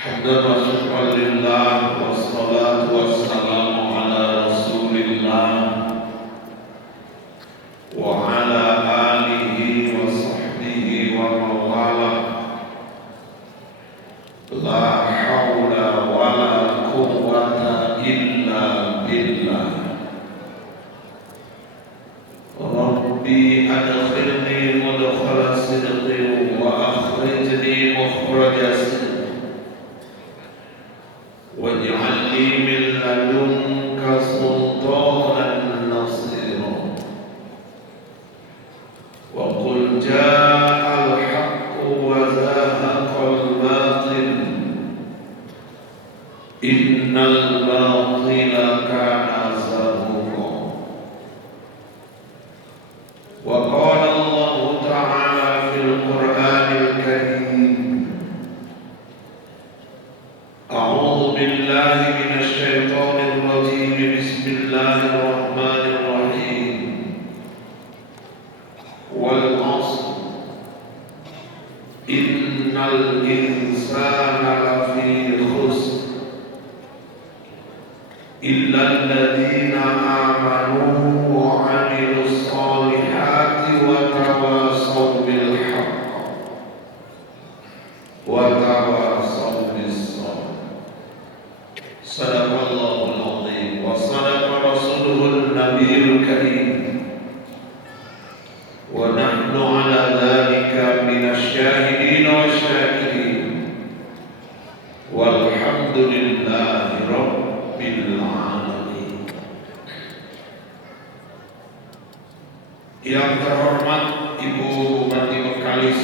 حمدا وشكرا لله والصلاة والسلام على رسول الله وعلى آله وصحبه ومن والاه لا حول ولا قوة إلا بالله ربي أدخلني مدخل صدق وأخرجني مخرج صدق واجعل لي من لدنك سلطانا نصيرا وقل جاء الحق وزهق الباطل إن الباطل كان زهوقا وقال الله تعالى في القرآن الكريم أعوذ بالله من الشيطان الرجيم بسم الله الرحمن الرحيم والعصر إن الإنسان لفي خسر إلا الذين آمنوا وعملوا الصالحات وتواصوا بالحق وتواصوا بالصبر صدق الله العظيم وصدق رسوله النبي الكريم ونحن على ذلك من الشاهدين والشاكرين والحمد لله رب العالمين. Yang terhormat Ibu Bupati Bengkalis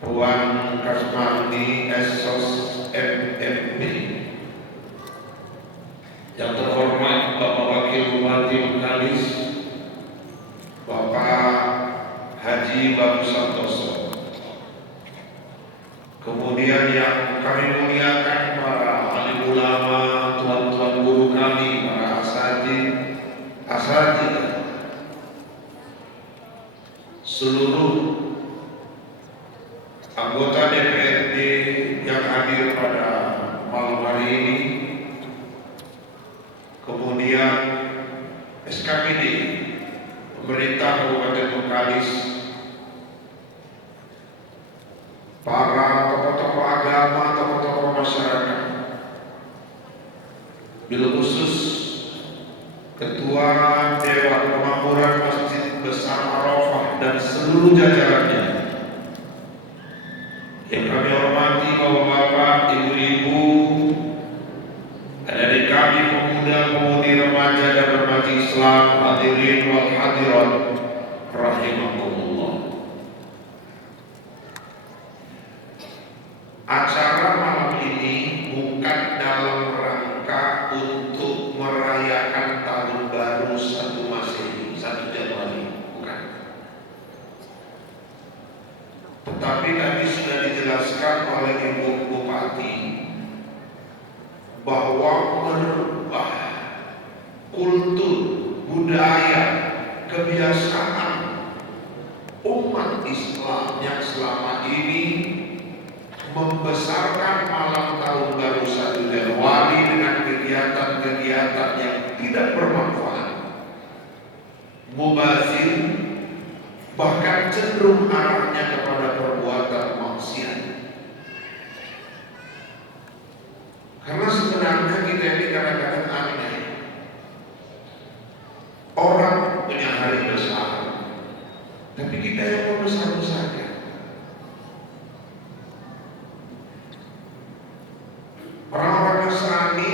Puan Kasmarni Esos MMB, yang terhormat Bapak Wakil Bupati Bengkalis Bapak Haji Bagus Santoso, kemudian yang kami muliakan para alim ulama, tuan-tuan guru kami, para asatidz, seluruh anggota DPRD yang hadir pada malam hari ini, kemudian SKPD, pemerintah Kabupaten Bengkalis, para tokoh-tokoh agama, tokoh-tokoh masyarakat, bil khusus Ketua Dewan Pemakmuran Masjid Besar Arafah dan seluruh jajarannya yang kami hormati, bapak-bapak, ibu-ibu, adik-adik kami, pemuda-pemudi, remaja dan remaja Islam, hadirin wal hadirat rahimakumullah. Acara malam ini bukan dalam rangka untuk merayakan tahun baru 1 Masehi, 1 Januari, bukan. Tetapi tadi sudah dijelaskan oleh Ibu Bupati bahwa merubah kultur, budaya, kebiasaan umat Islam yang selama ini membesarkan malam tahun baru 1 Januari dengan kegiatan-kegiatan yang tidak bermanfaat, mubazir, bahkan cenderung arahnya kepada perbuatan maksiat. Karena sebenarnya kita ini kadang-kadang aneh. Orang punya hari besar, tapi kita yang membesar-besarkan. Orang-orang Nasrani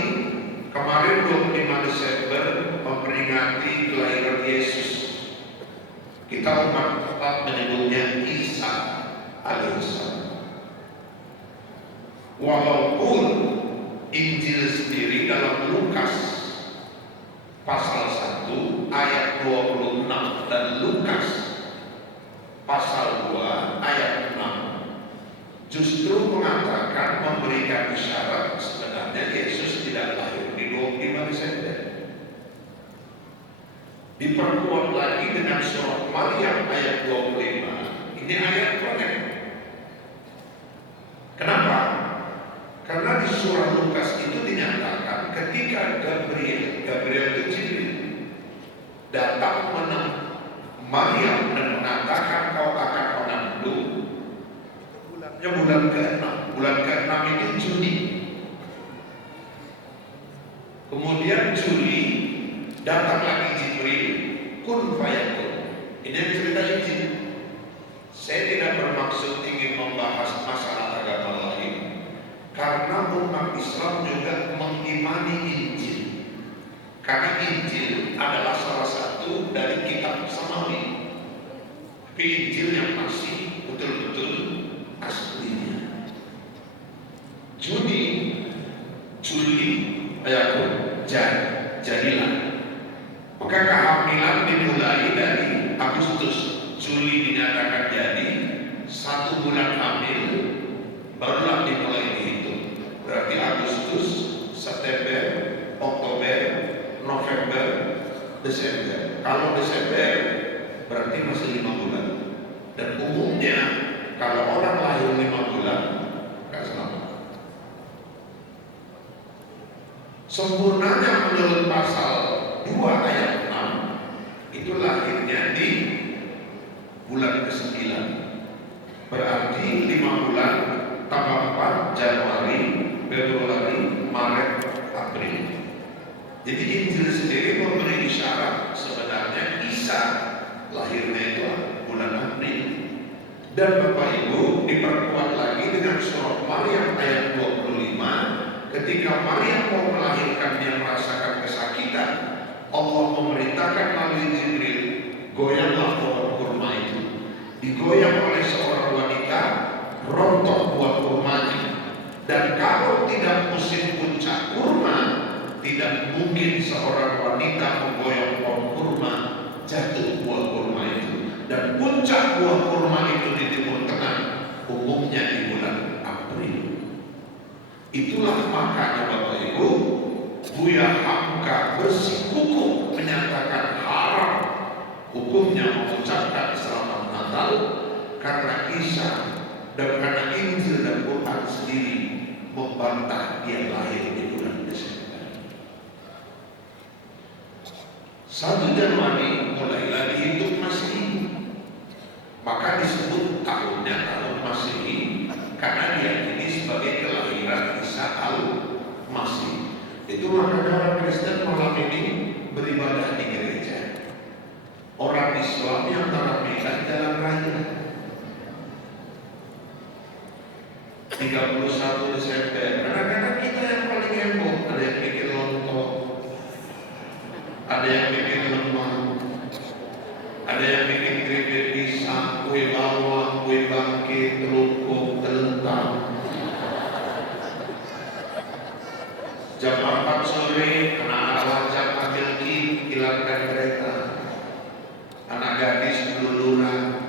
kemarin 25 Desember memperingati kelahiran Yesus. Kita umat menyebutnya Isa alaihissalam. Walaupun Injil sendiri dalam Lukas pasal 1 ayat 26 dan Lukas pasal 2 ayat 6 justru mengatakan, memberikan isyarat sebenarnya Yesus tidak lahir di 25 Desember. Diperkuat lagi dengan surat Maryam ayat 25. Ini ayat konek. Kenapa bulan ke-6. Bulan ke-6 itu Juni. Kemudian Juli datang lagi Jibril, kun fayakun. Ini yang cerita Injil. Saya tidak bermaksud ingin membahas masalah agama lain, karena umat Islam juga mengimani Injil. Karena Injil adalah salah satu dari kitab samawi. Tapi Injil yang masih betul-betul aslinya. Juni, Juli, jadilah. Maka kehamilan dimulai dari Agustus. Juli dinyatakan jadi, 1 bulan hamil, barulah dimulai dihitung. Berarti Agustus, September, Oktober, November, Desember. Kalau Desember berarti masih 5 bulan. Dan umumnya kalau orang lahir 5 bulan gak selamat. Sempurnanya menurut pasal 2 ayat 6 itu lahirnya di bulan ke-9. Berarti 5 bulan tambah 4, Januari, Februari, Maret, April. Jadi Injil sendiri memberi isyarat sebenarnya Isa lahirnya itu bulan April. Dan Bapak Ibu diperkuat lagi dengan surah Maryam ayat 25. Ketika Maryam mau melahirkan, dia merasakan kesakitan, Allah memerintahkan melalui Jibril, goyanglah pohon kurma itu. Digoyang oleh seorang wanita, rontok buah kurmanya. Dan kalau tidak musim puncak kurma, tidak mungkin seorang wanita menggoyang pohon kurma, jatuh buah kurma itu. Dan puncak buah kurma itu di Timur Tengah, umumnya di bulan April. Itulah makanya Bapak Ibu, Buya Hamka bersikukuh menyatakan haram hukumnya mengucapkan selamat Natal karena Isa dan karena Injil dan Quran sendiri membantah dia lahir di bulan Desember. 1 Januari mulailah dihitung Masehi, maka disebut tahunnya tahun Masehi karena diyakini sebagai kelahiran Isa al-Masih. Itu makanya orang Kristen malam ini beribadah di gereja. Orang Islam yang meramaikan jalan raya. 31 Desember, kadang-kadang kita yang paling heboh. Ada yang bikin lontong, ada yang bikin lemang, ada yang bikin keripik pisang, kue bawang, kue bangkit, terungkuk, telentang. Jam 4 sore, anak-anak wajib ambil hilangkan kereta. Anak gadis keluluran.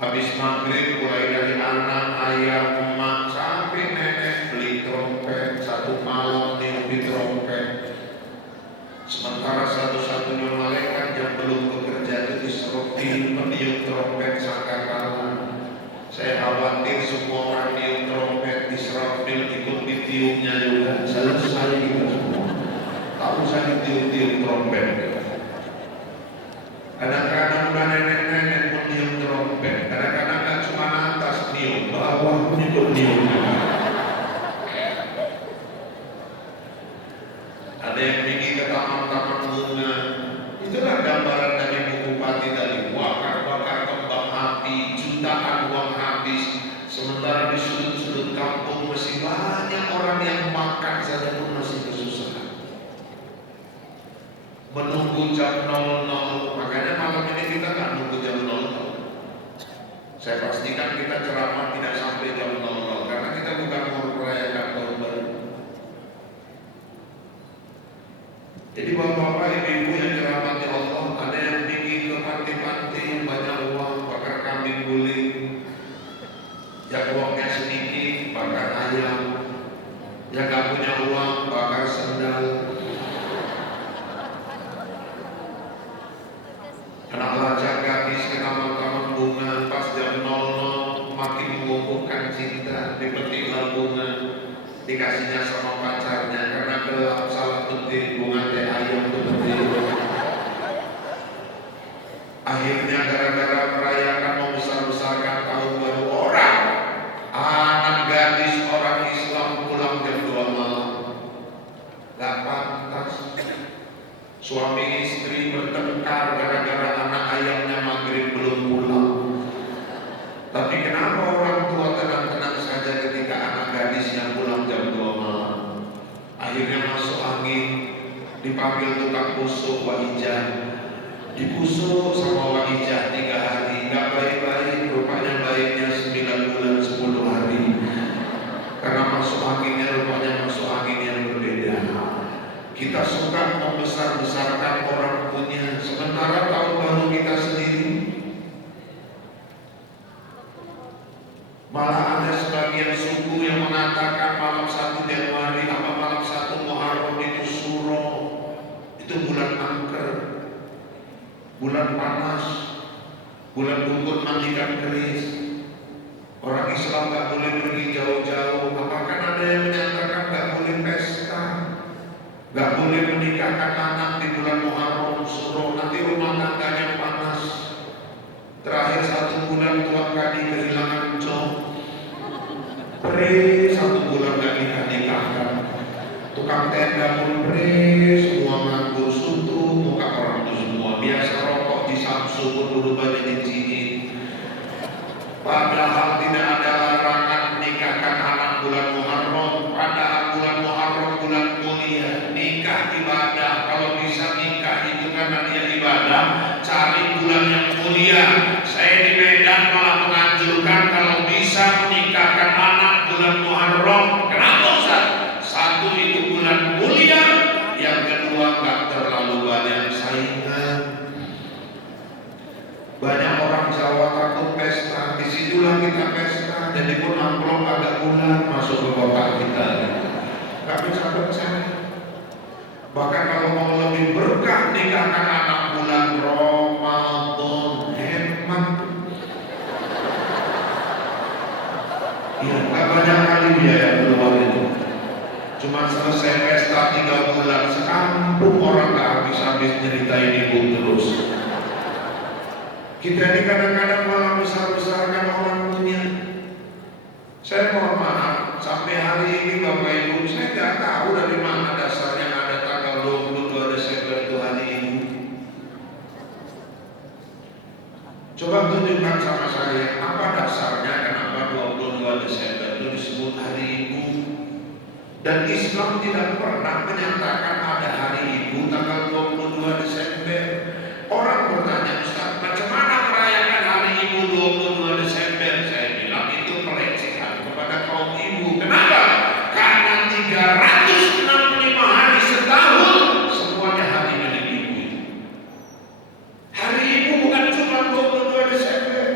Habis maghrib mulai dari anak, ayah, emak, sampai nenek beli trompet. 1 malam niupi trompet. Sementara satu-satunya malaikat yang belum bekerja itu Israfil meniup trompet sangkakala. Saya khawatir semua orang niup trompet, Israfil ikut ditiupnya juga. Selesai kita semua. Tak usah ditiup-tiup trompet. Kadang-kadang udah nenek-nenek meniup trompet. Kadang-kadang gak cuma atas niup, bawah pun ikut niup. Ada yang pergi ke taman-taman bunga. Itulah gambaran dari Bu Bupati tadi. Bakar-bakar kembang api, jutaan uang habis. Sementara di sudut-sudut kampung masih banyak orang yang makan saja pun masih kesusahan. Menunggu jam 00. Makanya malam ini kita nggak nunggu jam 00. Saya pastikan kita ceramah tidak sampai jam 00 karena kita bukan mau merayakan tahun baru. Jadi bapak-bapak, ibu-ibu yang dirahmati Allah, ada yang pergi ke panti-panti yang banyak uang, bakar kambing guling. Yang uangnya sedikit, bakar ayam. Yang gak punya uang, bakar sendal. Anak lajang gadis ke taman-taman bunga, pas jam 00 makin mengukuhkan cinta, dipetiklah bunga, dikasihnya sama pacarnya karena gelap salah petik bunga teh ayam petik. Akhirnya gara-gara merayakan membesar-besarkan tahun baru orang Suami istri bertengkar gara-gara anak ayamnya maghrib belum pulang. Tapi kenapa orang tua tenang-tenang saja ketika anak gadisnya pulang jam 2 malam? Akhirnya masuk angin, dipanggil tukang busuk Waijah, dibusuk sama Waijah 3 hari, nggak baik-baik, rupanya baiknya 9 bulan 10 hari. Karena masuk anginnya rupanya masuk angin yang berbeda. Kita suka membesar-besarkan orang punya, sementara tahun baru kita sendiri. Malah ada sebagian suku yang mengatakan malam 1 Januari apa malam 1 Muharram itu Suro, itu bulan angker, bulan panas, bulan dukun mandikan keris. Orang Islam gak boleh pergi jauh-jauh. Apakah ada yang menyatakan gak boleh pesta, gak boleh menikahkan anak di bulan Muharram Suro, nanti rumah tangganya panas. Terakhir 1 bulan Tuan Kadi kehilangan job, 1 bulan gak nikah-nikahkan. Tukang tenda pun semua nganggur suntuk, muka orang itu semua. Biasa rokok di Samsu pun berubah jadi cincin. Padahal tidak ada larangan menikahkan anak bulan Muharram. Padahal bulan Muharram bulan mulia, nikah ibadah. Kalau bisa nikah itu karena dia ibadah, cari bulan yang mulia. Saya di Medan malah menganjurkan kalau bisa menikahkan anak bulan Muharram. Kenapa Ustaz? 1 itu bulan mulia, yang kedua gak terlalu banyak saingan. Banyak orang Jawa takut pesta, disitulah kita pesta. Jadi pun amplop agak bulan masuk ke kotak kita, gak bisa pecah. Bahkan kalau mau lebih berkah, nikahkan anak bulan Ramadan, hemat. Ya, gak banyak kali biaya keluar itu. Cuma selesai pesta 3 bulan, sekampung orang gak habis-habis nyeritain ibu terus. Kita ini kadang-kadang malah besar-besarkan orang punya. Saya mohon maaf, sampai hari ini Bapak Ibu, saya gak tahu dari mana dasarnya ada tanggal 22 Desember itu hari Ibu. Coba tunjukkan sama saya, apa dasarnya kenapa 22 Desember itu disebut hari Ibu? Dan Islam tidak pernah menyatakan ada hari Ibu tanggal 22 Desember. Orang bertanya, Ustaz, macam mana merayakan hari Ibu 22 Desember? Saya bilang itu pelecehan kepada kaum ibu. Kenapa? Karena 365 hari setahun semuanya hari milik ibu. Hari Ibu bukan cuma 22 Desember.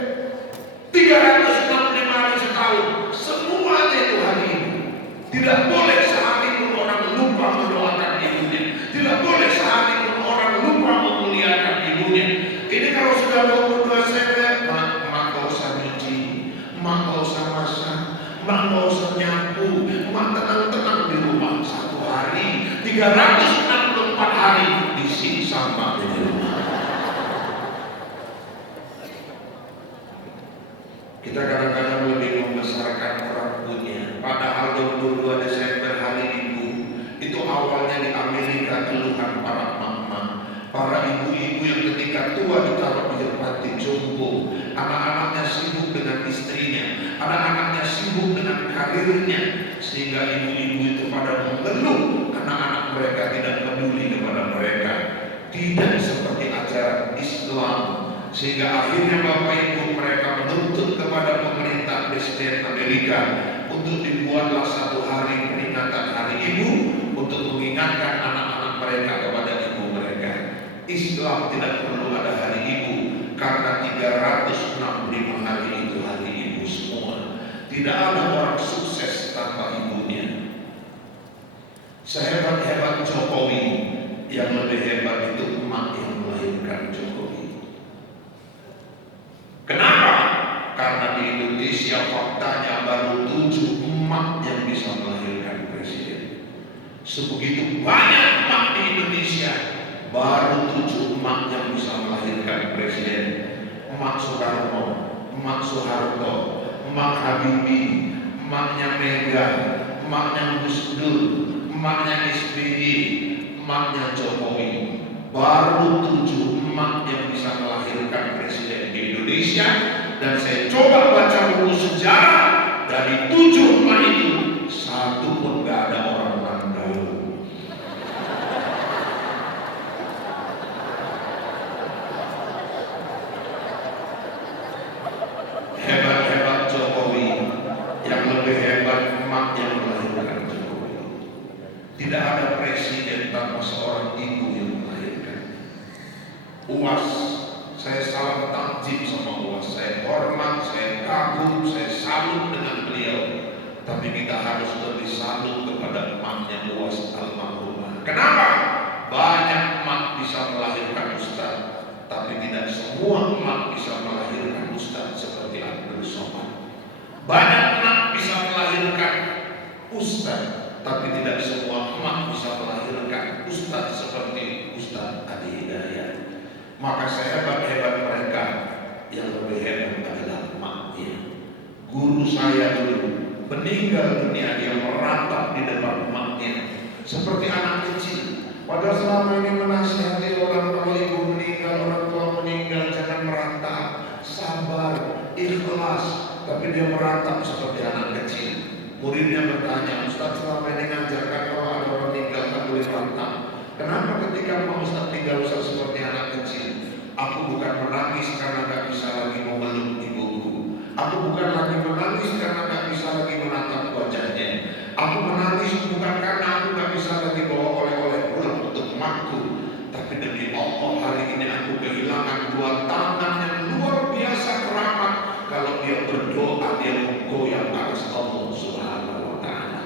365 hari setahun semuanya itu hari Ibu. Tidak boleh sehari pun orang lupa mendoakan ibunya. Tidak boleh sehari pun orang lupa memuliakan ibunya. Ini kalau sudah 22 Desember, mak gak usah nyuci, mak gak usah masak, mak gak usah nyapu, mak tenang-tenang di rumah 1 hari, 364 hari disiksa mak di rumah. Kita kadang-kadang lebih membesarkan orang punya. Padahal 22 Desember hari Ibu itu awalnya di Amerika keluhan para mama, para ibu-ibu yang ketika tua ditaruh di panti jompo, anak-anaknya sibuk dengan istrinya, anak-anaknya sibuk dengan karirnya, sehingga ibu-ibu itu pada mengeluh anak-anak mereka tidak peduli kepada mereka, tidak seperti ajaran Islam. Sehingga akhirnya Bapak Ibu mereka menuntut kepada pemerintah Presiden Amerika untuk dibuatlah 1 hari peringatan hari Ibu untuk mengingatkan anak-anak mereka kepada ibu mereka. Islam tidak perlu ada hari Ibu karena 365 hari itu hari Ibu semua. Tidak ada orang sukses tanpa ibunya. Sehebat-hebat Jokowi, yang lebih hebat itu emak yang melahirkan Jokowi. Kenapa? Karena di Indonesia faktanya baru 7 emak yang bisa melahirkan presiden. Sebegitu banyak emak di Indonesia, baru 7 emak yang bisa melahirkan presiden. Emak Soekarno, emak Soeharto, emak Habibie, emaknya Mega, emaknya Gus Dur, emaknya SBY, emaknya Jokowi. baru 7 emak yang bisa melahirkan presiden di Indonesia. Dan saya coba baca buku sejarah, dari 7 emak itu 1 pun gak ada orang Mandailing. Hebat-hebat Jokowi, yang lebih hebat emak yang melahirkan Jokowi. Tidak ada presiden tanpa seorang ibu yang melahirkan. UAS, saya salam takjub sama UAS, saya hormat, saya kagum, saya salut dengan beliau. Tapi kita harus lebih salut kepada emaknya UAS almarhumah. Kenapa? Banyak emak bisa melahirkan ustaz, tapi tidak semua emak bisa melahirkan ustaz seperti Abdul Somad. Banyak emak bisa melahirkan ustaz, tapi tidak semua emak bisa melahirkan ustaz seperti Ustaz Adi Hidayat. Maka sehebat-hebat mereka, yang lebih hebat adalah emaknya. Guru saya dulu meninggal dunia, dia meratap di depan emaknya seperti anak kecil. Padahal selama ini menasihati orang, kalau ibu meninggal, orang tua meninggal, jangan meratap, sabar, ikhlas. Tapi dia meratap seperti anak kecil. Muridnya bertanya, Ustaz selama ini ngajarkan kalau ada orang meninggal tak boleh meratap. Kenapa ketika Pak Ustaz tinggal Ustaz seperti anak kecil? Aku bukan menangis karena gak bisa lagi memeluk ibuku. Aku bukan lagi menangis karena gak bisa lagi menatap wajahnya. Aku menangis bukan karena aku gak bisa lagi bawa oleh-oleh pulang untuk emakku. Tapi demi Allah, hari ini aku kehilangan 2 tangan yang luar biasa keramat. Kalau dia berdoa, dia menggoyang atas Allah Subhanahu wa Ta'ala.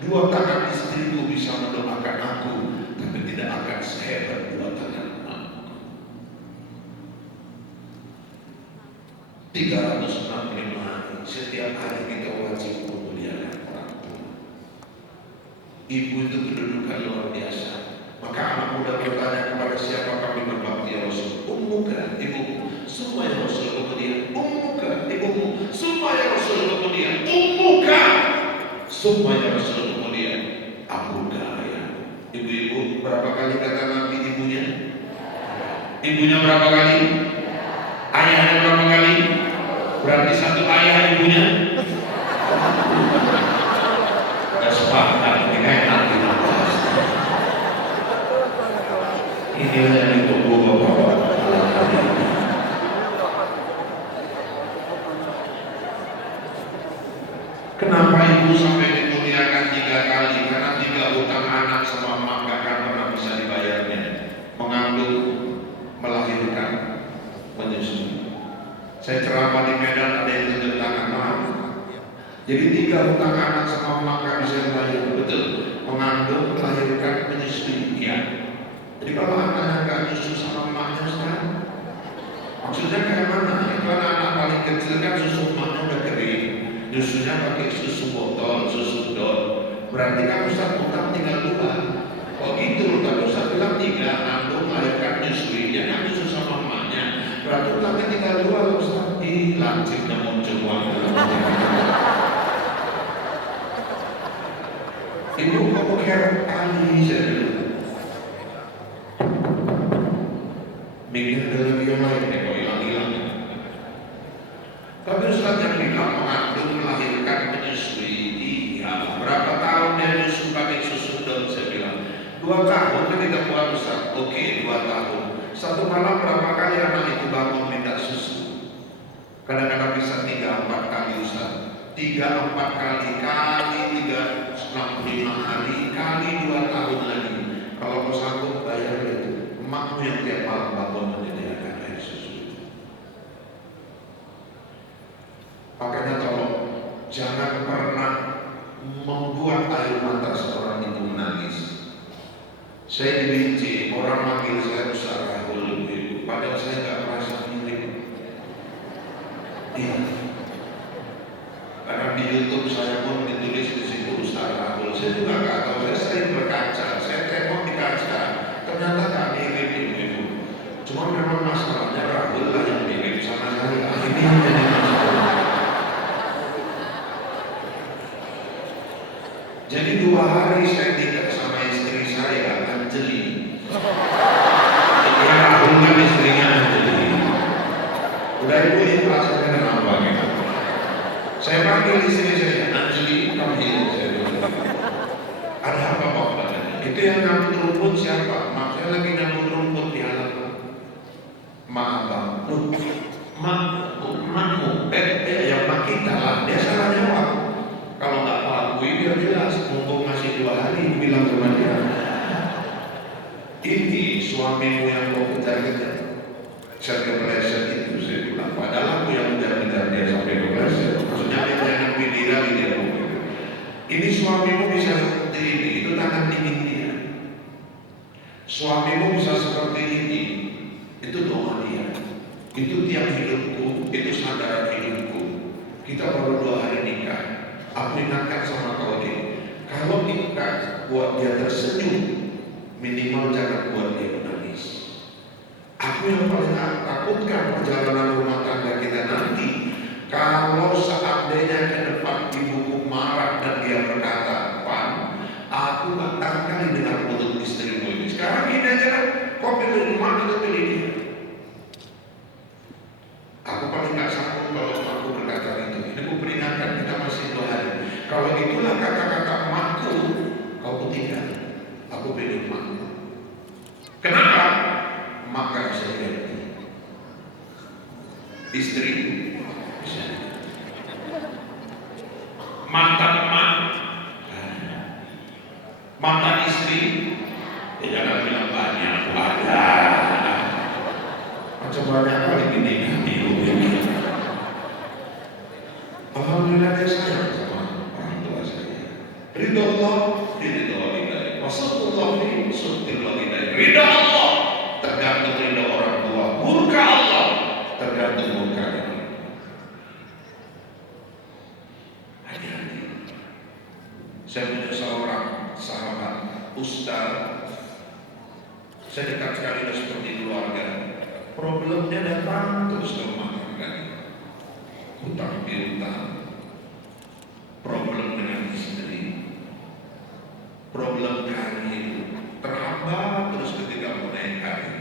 2 tangan istriku bisa mendoakan aku, tapi tidak akan sehebat 2 tangan emakku. 365 hari, setiap hari kita wajib memuliakan orang tua. Ibu itu kedudukan luar biasa. Maka anak muda bertanya kepada siapa kami berbakti ya Rasul? Ummuka, ibumu. Semua ya Rasul, kemudian ummuka, ibumu. Semua ya Rasul, kemudian ummuka. Semua ya Rasul, kemudian abuka ya. Ibu-ibu berapa kali kata Nabi ibunya? Ibunya berapa kali? Ayahnya berapa kali? Berarti 1 ayah ibunya. Gak sepakat, ini kayak nanti nafas. Ini yang ditunggu bapak-bapak. Kenapa ibu sampai dimuliakan 3 kali? Karena 3 hutang anak sama emak gak akan pernah bisa dibayarnya. Mengandung, melahirkan, menyusui. Saya ceramah di Medan, ada yang tunjuk tangan, maaf. Jadi 3 hutang anak sama emak gak bisa dibayar, betul. Mengandung, melahirkan, menyusui, ya. Jadi kalau anaknya gak nyusu sama emaknya sekarang, maksudnya kayak mana? Itu anak paling kecil kan susu emaknya udah kering, nyusunya pakai susu botol, susu dot. Berarti kan Ustaz hutang tinggal 2. Oh gitu, tapi Ustaz bilang 3, mengandung, melahirkan, menyusui. Dia kan nyusu sama emaknya, berarti hutangnya tinggal 2. Ustaz, ih lancipnya muncul uang dalam ibu kok care kali saja. Mikir dalam yang lain, kok hilang-hilang. Tapi Ustaz yang bilang mengandung, melahirkan, menyusui, iya. Berapa tahun dia nyusu pakai susu dot? Saya bilang 2 tahun ketika puan Ustaz. Oke, 2 tahun. 1 malam berapa kali anak itu bangun minta susu? Kadang-kadang bisa 3-4 kali Ustaz. 3-4 kali, kali 365 hari, kali 2 tahun lagi. Kalau kau sanggup bayar itu, emakmu yang tiap malam bangun menyediakan air susu. Makanya tolong jangan pernah membuat air mata seorang ibu menangis. Saya dibenci, orang manggil saya Ustaz Rahul, padahal saya nggak merasa mirip. Iya. Karena di YouTube saya pun ditulis di situ Ustaz Rahul. Saya juga nggak tahu, saya sering berkaca, saya tengok di kaca, ternyata nggak mirip ibu-ibu. Cuma memang masalahnya Rahul lah yang mirip sama saya. Ini yang jadi masalah. Jadi 2 hari saya nikah sama istri saya, Anjeli. telinga jadi. Udah ibu ikhlas aja kenapa gitu. Saya panggil istri saya, Anjli, kamu hidup saya bilang. Ada apa Pak? Itu yang nyambut rumput siapa? Mak saya lagi nyambut rumput di halaman. Maaf Bang, makmu, yang mak kita lah. Dia salah jawab. Kalau nggak mau akui biar jelas. Mumpung masih 2 hari, bilang sama dia. Ini suamimu yang mau kejar-kejar. Saya kepleset itu, saya bilang. Padahal aku yang kejar-kejar dia sampai kepleset. Maksudnya dia jangan bidira dia. Ini suamimu bisa seperti ini, itu tangan dingin dia. Suamimu bisa seperti ini, itu doa dia. Itu tiap hidupku, itu sandaran hidupku. Kita baru 2 hari nikah. Aku ingatkan sama kau ini, kalau nikah buat dia tersenyum, minimal jangan buat dia menangis. Aku yang paling takutkan perjalanan rumah tangga kita nanti, kalau seandainya ke depan ibuku marah dan dia berkata, Pan, aku gak tangkali dengan mulut istrimu ini. Sekarang ini aja, kau pilih rumah atau pilih dia? Aku paling gak sanggup kalau aku berkata itu. Ini aku peringatkan, kita masih 2 hari. Kalau itulah kata-kata emakku, kau tinggal. Aku pilih emakku. Kenapa? Maka bisa ganti. Istri bisa. Mantan emak, mantan istri, ya jangan bilang banyak, ada. Macam banyak kali ini ibu ini. Alhamdulillah dia sayang sama orang tua saya. Ridho Allah, ridho walidayah. Wasallallahu fi sunnil walidayah. Ridho Allah tergantung ridho orang tua. Murka Allah tergantung murka Allah. Hati-hati. Saya punya seorang sahabat ustaz. Saya dekat sekali seperti keluarga. Problemnya datang terus ke rumah tangga. Hutang piutang, problem dengan istri, problem karir, terhambat terus ketika mau naik karir.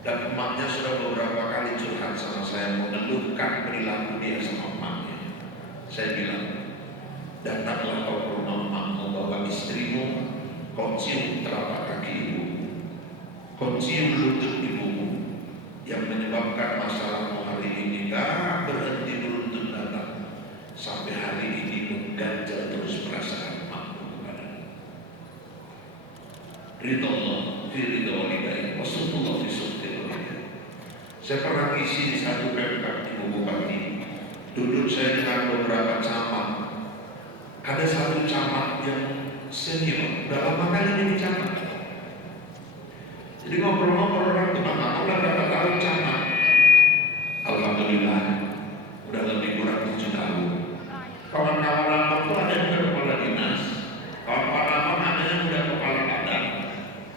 Dan emaknya sudah beberapa kali curhat sama saya mengeluhkan perilaku dia sama emaknya. Saya bilang, datanglah kau ke rumah emakmu, bawa istrimu, kau cium telapak kaki ibu, kau cium lutut ibumu. Yang menyebabkan masalahmu hari ini gak berhenti beruntun datang sampai hari ini mengganjal terus perasaan emakmu kepadamu. Ridho Allah, ridho walidayah, wasallallahu fi sunnil walidayah. Saya pernah isi di satu pemkab di Bupati. Duduk saya dengan beberapa camat. Ada satu camat yang senior, udah lama kali jadi camat. Jadi ngobrol-ngobrol orang tua, udah berapa tahun camat? Alhamdulillah, udah lebih kurang 7 tahun. Kawan-kawan lama itu ada yang udah kepala dinas, kawan-kawan lama ada yang udah kepala badan.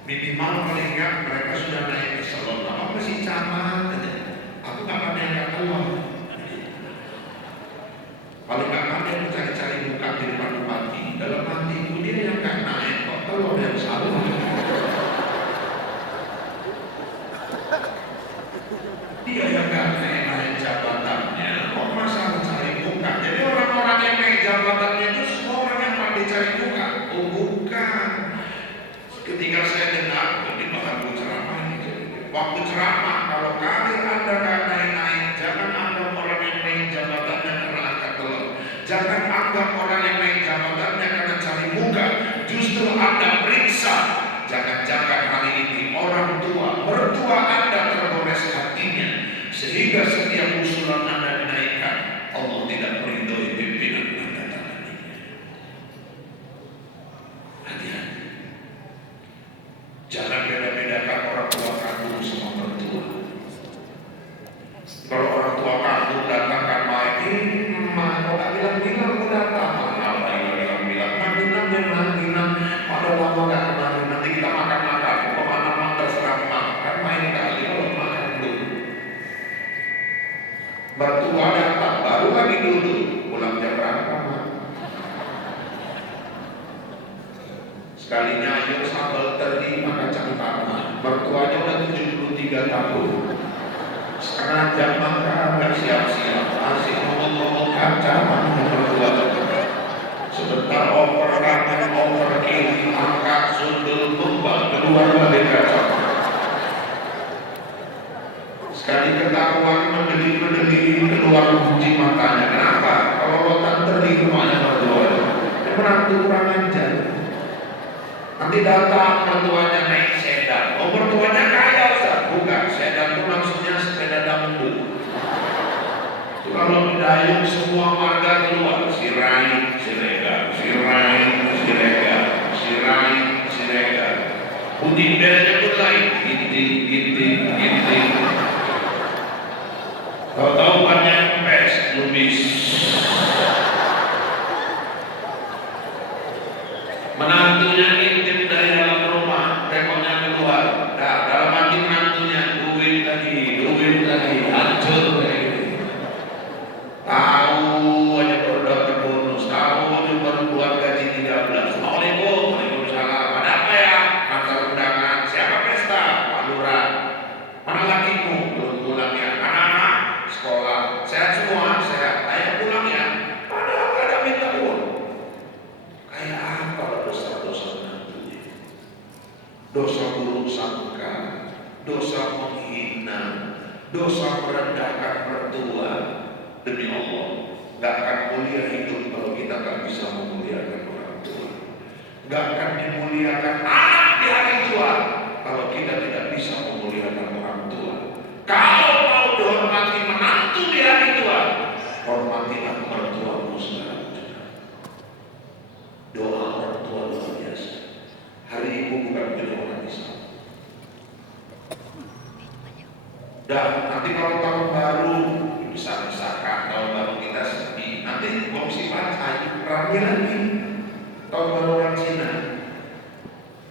Minimal paling enggak mereka sudah naik eselon. Apa masih camat aja? Aku nggak pernah angkat uang. Paling nggak ada yang cari-cari muka di depan bupati. Dalam hatiku dia yang nggak naik, kok telur yang salah. Dia yang gak naik jabatannya, kok masalah cari muka. Jadi orang-orang yang naik jabatannya itu semua orang yang pandai cari muka. Oh bukan. Ketika saya dengar di bahan ceramah ini, waktu ceramah, kalau karir Anda gak naik-naik, jangan anggap orang yang naik jabatannya karena angkat telur. Jangan anggap orang yang naik jabatannya karena cari muka. Justru Anda periksa. Jangan-jangan hari ini orang tua, mertua Anda tergores hatinya, sehingga setiap usulan Anda dinaikkan, Allah tidak meridhoi pimpinan Anda tadi. Hati-hati. Jangan beda-bedakan orang tua kandung sama mertua. Kalau orang tua kandung datang kan main, kok tak bilang-bilang aku datang, apa yang bilang-bilang, bilang, pada lama gak kemarin, nanti kita makan-makan, kemana-mana terserah makan, main kali kalau makan dulu. Mertua datang, baru lagi duduk, pulang jam berapa? Sekalinya ayo sambal terima kacang tanah, mertuanya udah 73 tahun. Sengaja maka nggak siap-siap, masih ngomong-ngomong kacaman berdua. Sebentar over kanan, over kiri, angkat, sundul, tumbang, keluar dari kaca. Sekali ketahuan mendeli-mendeli keluar kunci matanya. Kenapa? Kalau lotan teri rumahnya berdua, menantu kurang ajar. Nanti datang mertuanya naik sedan. Oh, mertuanya kaya Ustaz? Bukan, sedan itu maksudnya sepeda dangdut. Itu kalau mendayung semua warga keluar, sirai, siregar, sirai, siregar, sirai, siregar. Bunyi belnya pun lain, ginting, ginting, ginting. Tahu-tahu banyak pes, lubis. Menantunya ngintip dari dalam rumah, remonya keluar. Nah, dalam hati menantunya, duit lagi, hancur kayak gitu. Tahu aja baru dapat bonus, tahu aja baru keluar gaji 13. Assalamualaikum, waalaikumsalam. Ada apa ya? Antar undangan. Siapa pesta? Pak Lurah. Mana lakimu? Belum pulang ya. Anak-anak sekolah. Sehat semua? Sehat. Ayo pulang ya. Padahal ada minta uang. Kayak apa dosa-dosa menantunya? Dosa buruk sangka, dosa menghina, dosa merendahkan mertua. Demi Allah, gak akan mulia hidup kalau kita tak bisa memuliakan orang tua. Gak akan dimuliakan anak di hari tua kalau kita tidak bisa memuliakan orang tua. Kalau mau dihormati menantu di hari tua, hormatilah mertuamu sekarang. Doa orang tua luar biasa. Hari Ibu bukan punya orang Islam. Dan nanti kalau tahun baru, besar-besarkan tahun baru kita sedih. Nanti kongsi pancai, rame lagi. Tahun baru orang Cina.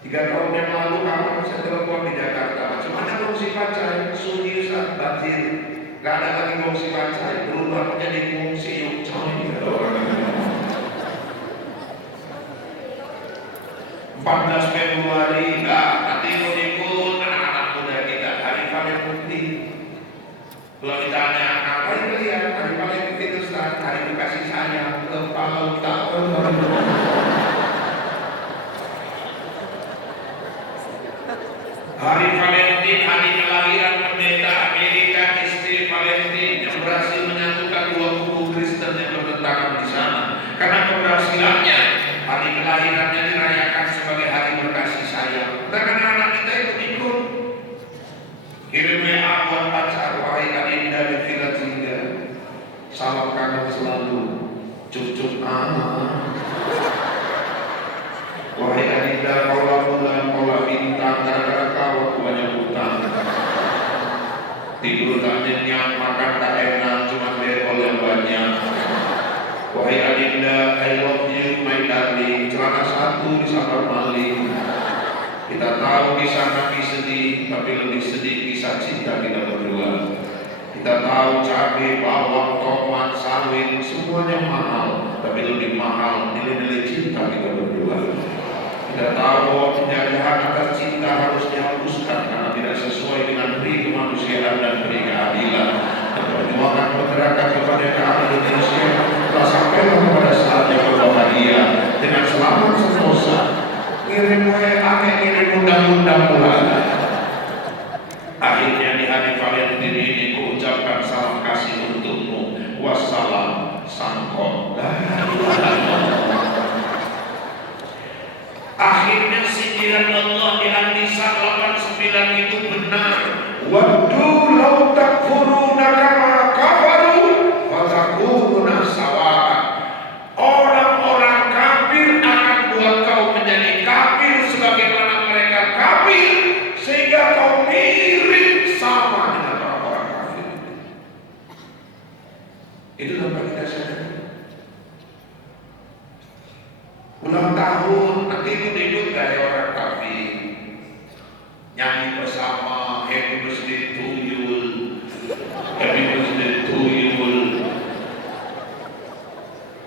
3 tahun yang lalu kamu saya telepon di Jakarta. Macam mana kongsi pancai? Sunyi Ustaz, banjir. Gak ada lagi kongsi pancai. Berubah menjadi kongsi yuk coy. 14 Februari, nanti ikut anak-anak muda kita hari paling penting. Kalau ditanya apa yang kalian hari paling penting itu Ustaz, hari kasih sayang, kalau tahun hari Valentine, hari kelahiran pendeta Amerika, istri Valentine yang berhasil menyatukan dua kubu Kristen yang bertentangan di sana. Karena keberhasilannya, hari kelahirannya dirayakan sebagai hari berkasih sayang. Karena anak kita ikut. Kirim WA buat pacar, wahai Adinda di Villa Tiga. Salam kangen selalu, cucuk wahai Adinda, kaulah bulan, kaulah bintang, gara-gara kau aku banyak hutang. Tidur tak nyenyak, makan tak enak, cuma berol yang banyak. Wahai Adinda, I love you my darling. Celana satu disambar maling. Kita tahu kisah Nabi sedih, tapi lebih sedih kisah cinta kita berdua. Kita tahu cabai, bawang, tomat, sawit, semuanya mahal, tapi lebih mahal nilai-nilai cinta kita berdua. Kita tahu penjajahan atas cinta harus dihapuskan karena tidak sesuai dengan peri kemanusiaan dan peri keadilan. Dan perjuangan pergerakan kemerdekaan Indonesia telah sampai kepada saatnya berbahagia dengan selamat sentosa. Kirim WA, kirim undang-undang pulang. Akhirnya di hari Valentine ini kuucapkan salam kasih untukmu. Wassalam sangkot. Akhirnya sindiran Allah di An-Nisa 89 itu benar. Waddu law takfuruna kama kafaru wa takununa sawa'a. Orang-orang kafir akan buat kau menjadi kafir sebagaimana mereka kafir, sehingga kau mirip sama dengan orang-orang kafir. Itu dapat kita sadar. Ulang tahun nanti ikut dari orang kafir, nyanyi bersama happy birthday to you, happy birthday to you.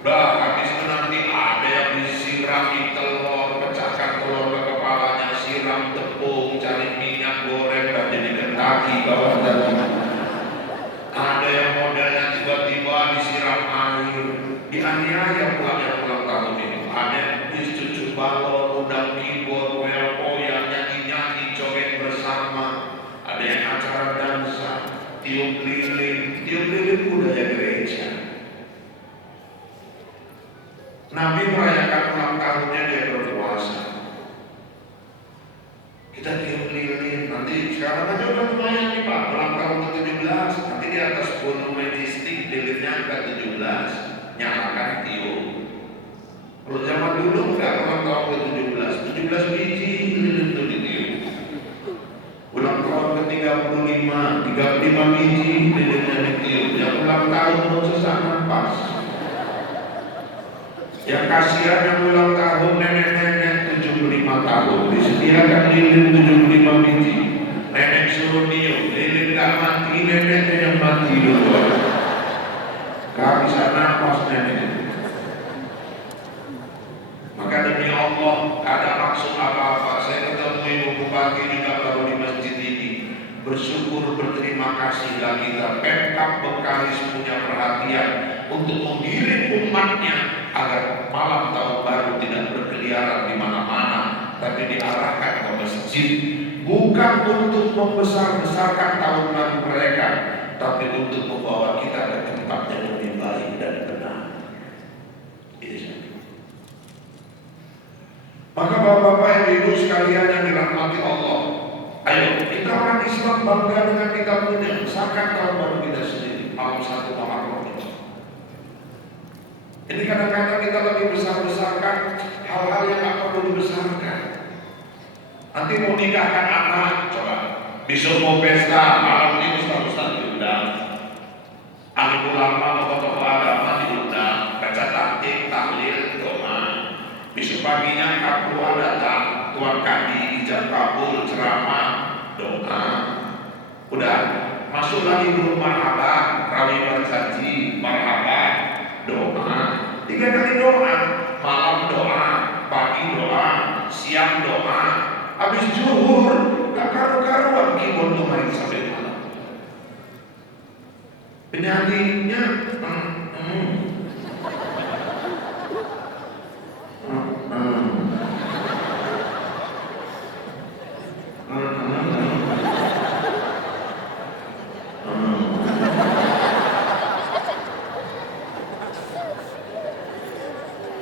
Habis itu nanti ada yang disirami telur, pecahkan telur ke kepalanya, siram tepung, cari minyak goreng dan jadi Kentucky bawah tadi. Nabi merayakan ulang tahunnya dia berpuasa. Kita tiup lilin, nanti sekarang aja udah lumayan nih Pak, ulang tahun ke-17, nanti di atas gunung Majestic lilinnya ke-17, nyalakan tiup. Kalau zaman dulu enggak, ulang tahun ke-17, 17 biji lilin itu ditiup. Ulang tahun ke-35, 35 biji lilinnya ditiup. Yang ulang tahun pun sesak nafas. Yang kasihan yang ulang tahun nenek-nenek 75 tahun disediakan lilin 75 biji. Nenek suruh niup, lilin gak mati, neneknya yang mati dulu. Gak bisa nafas nenek. Maka demi Allah ada maksud apa-apa. Saya ketemu Ibu Bupati juga baru di masjid ini. Bersyukur, berterima kasihlah kita. Pemkab Bengkalis punya perhatian untuk mengirim umatnya agar malam tahun baru tidak berkeliaran di mana-mana, tapi diarahkan ke masjid, bukan untuk membesar-besarkan tahun baru mereka, tapi untuk membawa kita ke tempat yang lebih baik dan benar. Maka bapak-bapak yang ibu sekalian yang dirahmati Allah, ayo kita orang Islam bangga dengan kita punya, besarkan tahun baru kita sendiri, malam 1 Muharram. Ini kadang-kadang kita lebih besar-besarkan hal-hal yang gak perlu dibesarkan. Nanti mau nikahkan anak, coba besok mau pesta, malam ini ustaz-ustaz diundang, ahli ulama, tokoh-tokoh agama diundang, baca taklim, tahlil, doa. Besok paginya kapluan datang, tuan kadi, ijab kabul, ceramah, doa. Udah, masuk lagi dulu marhaban, rawi berjanji, marhaban, doa. 3 kali doa, malam doa, pagi doa, siang doa, habis zuhur gak karu-karuan keyboard tuh main sampai malam. Penyanyinya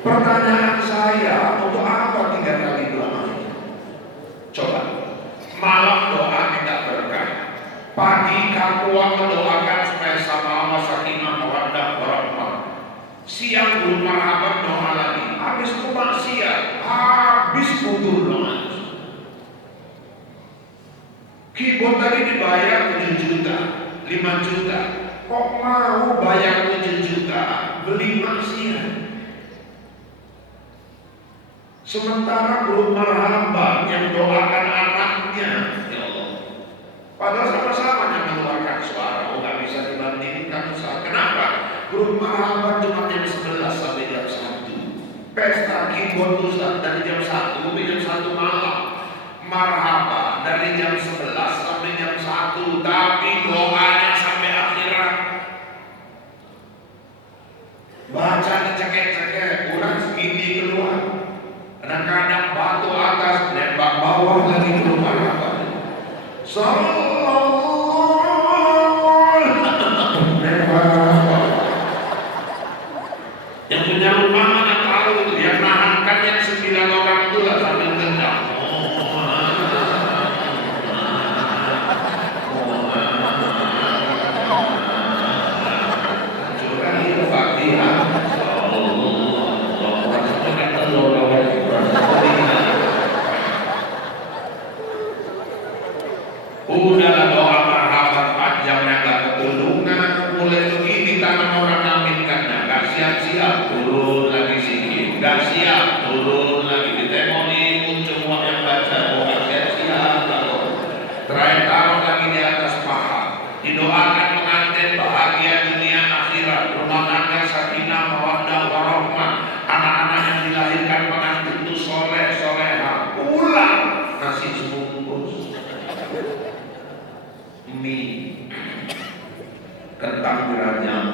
pertanyaan saya, untuk apa 3 kali doa? Coba, malam doa minta berkah, pagi kapua mendoakan supaya sama sakinah mawaddah warahmah, siang belum marhaban doa lagi, habis itu maksiat, habis butuh doa. Keyboard tadi dibayar 7 juta, 5 juta, kok mau bayar 7 juta beli maksiat? Sementara belum marhaban yang doakan anaknya, ya Allah. Padahal sama-sama yang mengeluarkan suara, nggak bisa dibandingkan suara. Kenapa? Belum marhaban cuma jam 11 sampai jam 1. Pesta keyboard Ustaz dari jam 1 sampai jam 1 malam. Marhaban dari jam 11 sampai jam 1, tapi doanya sampai akhirat. Baca dicekek-cekek, kurang segini keluar. Kadang-kadang batu atas, nembak bawah lagi keluar apa? Nembak. Yang punya rumah mana tahu itu, yang nahankan yang 9 orang itu lah sambil tendang. Curang itu Fatihah. Udahlah doa marhaban panjang yang gak ketulungan, mulai begini tangan orang aminkannya, gak siap-siap turun lagi sikit, gak siap turun lagi, ditemoni muncul uang yang baca, gak siap-siap lalu terakhir taruh lagi di atas paha, didoakan pengantin bahagia dunia akhirat, rumah tangga sakinah mawaddah warahmah, anak-anak yang dilahirkan pengantin itu soleh soleha, pulang nasi sebungkus mie, kentang diranyam,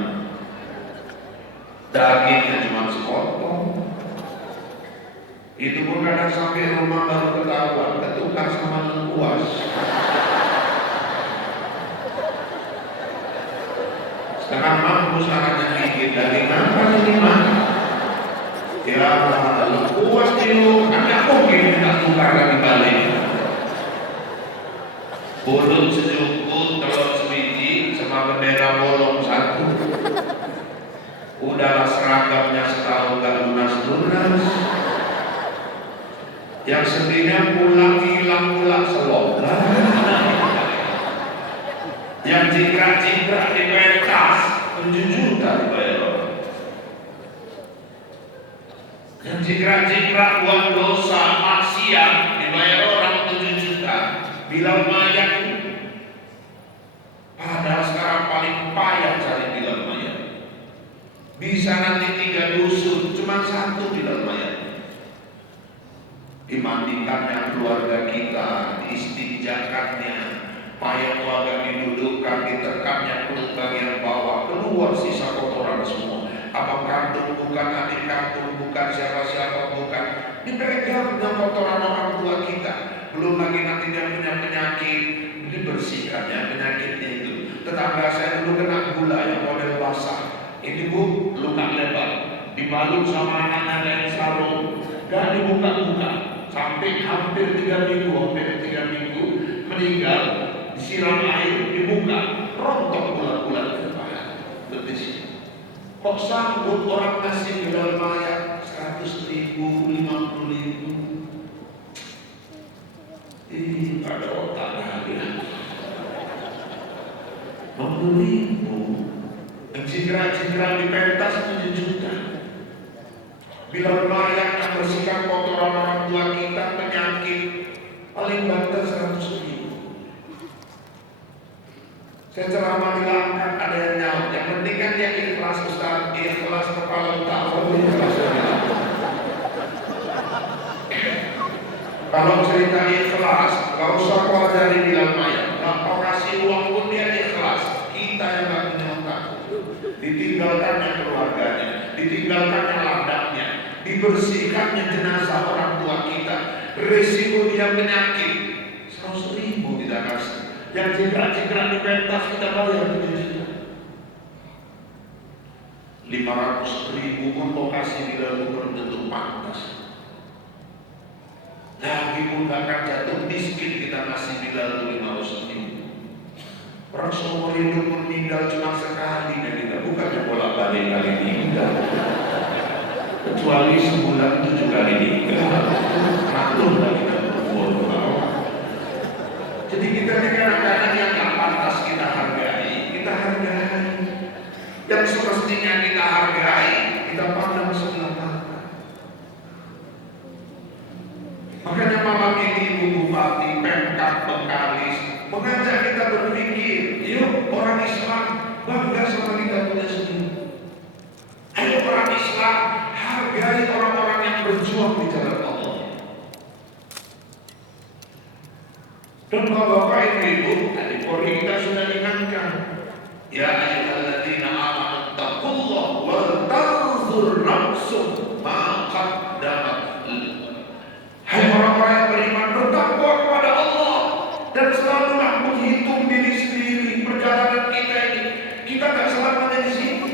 dagingnya cuma sepotong. Itu pun kadang sampai rumah baru ketahuan, ketukar sama lengkuas. Sekarang mampu sarannya dikit, daging apa ini mah? Ya, puas dulu, kan nggak mungkin kita tukar lagi balik. Bolong sejumput, telur sebiji, sama bendera bolong satu. Udahlah seragamnya setahun gak lunas-lunas. Yang sedihnya pulang hilang pula selop. Yang cingkrak-cingkrak di pentas 7 juta dibayar orang. Yang cingkrak-cingkrak buat dosa maksiat dibayar orang 7 juta. Bilal mayat. Padahal sekarang paling payah cari bilal mayat. Bisa nanti 3 dusun, cuma 1 bilal mayat. Dimandikannya keluarga kita, diistinjakannya, payah keluarga didudukkan, ditekannya perut bagian bawah, keluar sisa kotoran semua. Abang kandung bukan, adik kandung bukan, siapa-siapa bukan, dipegang dengan kotoran orang tua kita. Belum lagi nanti dia punya penyakit, dibersihkannya penyakitnya itu. Tetangga saya dulu kena gula yang model basah. Ini bu, luka lebar, dibalut sama anaknya dari sarung, gak dibuka-buka. Sampai hampir 3 minggu meninggal, disiram air, dibuka, rontok bulat-bulat ke paha, betis. Kok sanggup orang ngasih bilal mayat 100.000, 50.000? Ada otaknya dia. 60.000. Yang cingkrang-cingkrang di pentas 7 juta. Bilal mayat yang bersihkan kotoran orang tua kita, penyakit paling banter 100.000. Saya ceramah di Langkat, ada yang nyaut. Yang penting kan dia ikhlas Ustaz, ikhlas kepala utama, ikhlas. Kalau cerita ikhlas, gak usah pelajari bilal mayat. Gak kau kasih uang pun dia ikhlas. Kita yang gak punya otak. Ditinggalkannya keluarganya, ditinggalkannya ladangnya, dibersihkannya jenazah orang tua kita. Resiko dia penyakit 100.000 kita kasih. Yang cingkrak-cingkrak di pentas kita bayar 7 juta. 500.000 pun kau kasih bila belum tentu pantas. Lagi pun gak akan jatuh miskin kita ngasih bila 500.000. Orang seumur hidup meninggal cuma sekali dan tidak, bukannya bolak-balik kali meninggal. Kecuali sebulan 7 kali meninggal. Maklum lah kita berbuat. Jadi kita ini kadang-kadang yang gak pantas kita hargai, kita hargai. Yang semestinya kita hargai, kita pandang sebelah mata. Makanya malam ini Ibu Bupati, Pemkab Bengkalis mengajak kita berpikir, yuk orang Islam bangga sama kita punya sendiri. Ayo orang Islam hargai orang-orang yang berjuang di jalan Allah. Dan Bapak Ibu, tadi Polri kita sudah ingatkan, ya ayyuhalladzina amanu taqullaha wal tanzur nafsum ma qaddamat. Hai orang-orang yang beriman, bertakwa kepada Allah dan selalulah menghitung diri sendiri. Perjalanan kita ini, kita gak selamanya di sini.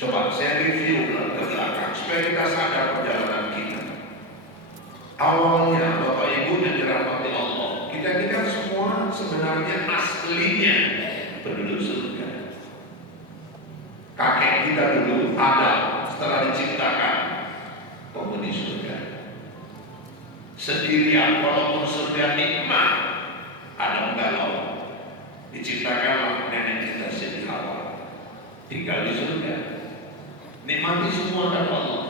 Coba saya review ke belakang supaya kita sadar perjalanan kita. Awalnya Bapak Ibu yang dirahmati Allah, kita ini kan semua sebenarnya aslinya penduduk surga. Kakek kita dulu ada setelah diciptakan penghuni surga. Sendirian walaupun surga nikmat, ada galau. Diciptakanlah nenek kita Siti Hawa, tinggal di surga, nikmati semua dari Allah.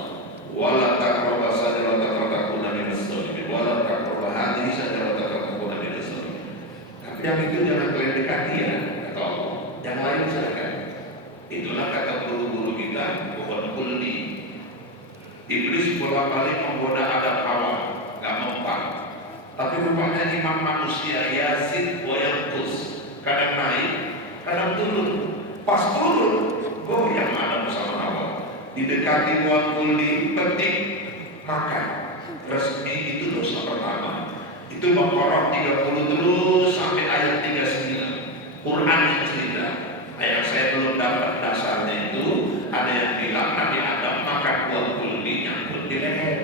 Wala taqrabu sajarata fatakuna minas shalihin, wala taqrabu hadhihi sajarata fatakuna minas shalihin. Tapi yang itu jangan kalian dekati ya, kata Allah. Yang lain silakan. Itulah kata guru-guru kita, pohon kuldi. Iblis bolak-balik menggoda Adam Hawa, gak mempan. Tapi rupanya imam manusia Yazid wa yanqus, kadang naik, kadang turun. Pas turun, goyang Adam sama Hawa. Didekati pohon kuldi, petik, makan. Resmi itu dosa pertama. Itu Baqarah 30 terus sampai ayat 39. Quran yang cerita. Ayat saya belum dapat dasarnya itu. Ada yang bilang Nabi Adam makan buah kuldi nyangkut di leher.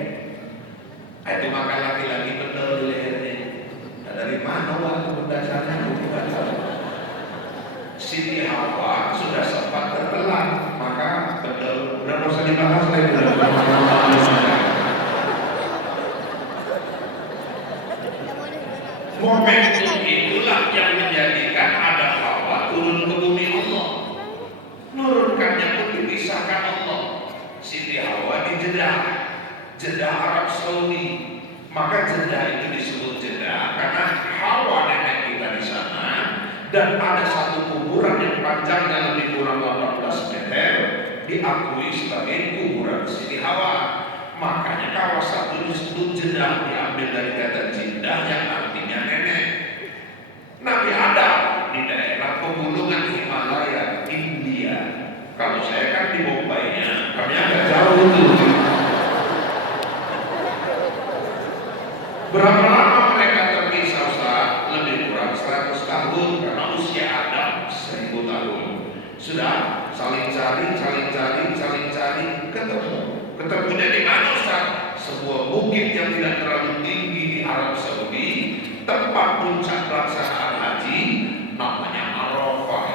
Itu makan laki-laki betul di lehernya. Nah, dari mana waktu berdasarnya? Siti Hawa sudah sempat terbelah, maka betul. Udah nggak usah dibahas lagi. Momentum itulah yang menjadikan Adam Hawa turun ke bumi Allah. Nurunkannya pun dipisahkan Allah. Siti Hawa di Jeddah Arab Saudi. Maka Jeddah itu disebut Jeddah karena Hawa nenek kita di sana, dan ada satu kuburan yang panjangnya lebih kurang 18 meter diakui sebagai kuburan Siti Hawa. Makanya kawasan itu disebut Jeddah, diambil dari kata Jeddah yang artinya nenek. Nabi Adam di daerah pegunungan Himalaya, India. Kalau saya kan di Bombay-nya, kami agak jauh itu. Berapa lama mereka terpisah, Ustaz? Lebih kurang 100 tahun karena usia Adam 1000 tahun. Sudah saling cari, ketemu. Ketemunya di mana, Ustaz? Sebuah bukit yang tidak terlalu tinggi di Arab Saudi, tempat puncak pelaksanaan haji, namanya Arafah.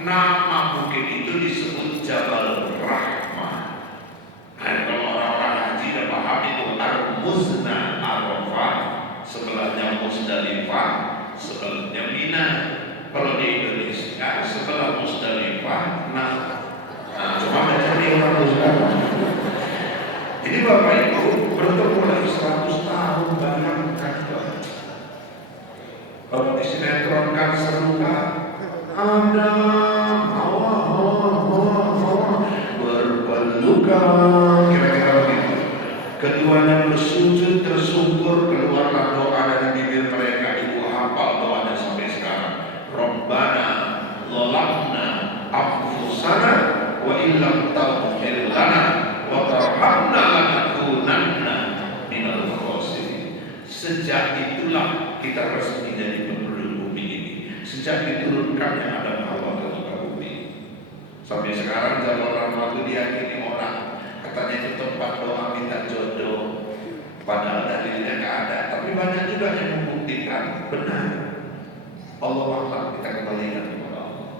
Nama bukit itu disebut Jabal Rahmah. Nah, kalau orang-orang haji udah paham itu Ar-Muzna Arafah, sebelahnya Musdalifah, sebelahnya Mina. Kalau di Indonesia sebelah Musdalifah, nah cuma baca di orang Musdalifah. Jadi Bapak Ibu bertemu lagi 100 tahun bayangkan. Kalau disinetronkan seru kan? Adam, Hawa, berpelukan, kira-kira begitu. Keduanya bersujud tersungkur, keluarlah doa dari bibir mereka. Ibu hafal doanya sampai sekarang. Rabbana zalamna anfusana wa illam taghfir lana wa tarhamna lanakunanna minal khasirin. Sejak itulah kita resmi jadi penduduk bumi ini. Sejak diturunkannya Adam Hawa ke muka bumi, sampai sekarang Jabal Rahmah itu diyakini orang, katanya itu tempat doa minta jodoh. Padahal dalilnya nggak ada, tapi banyak juga yang membuktikan benar. Allah Akbar, kita kembalikan kepada Allah.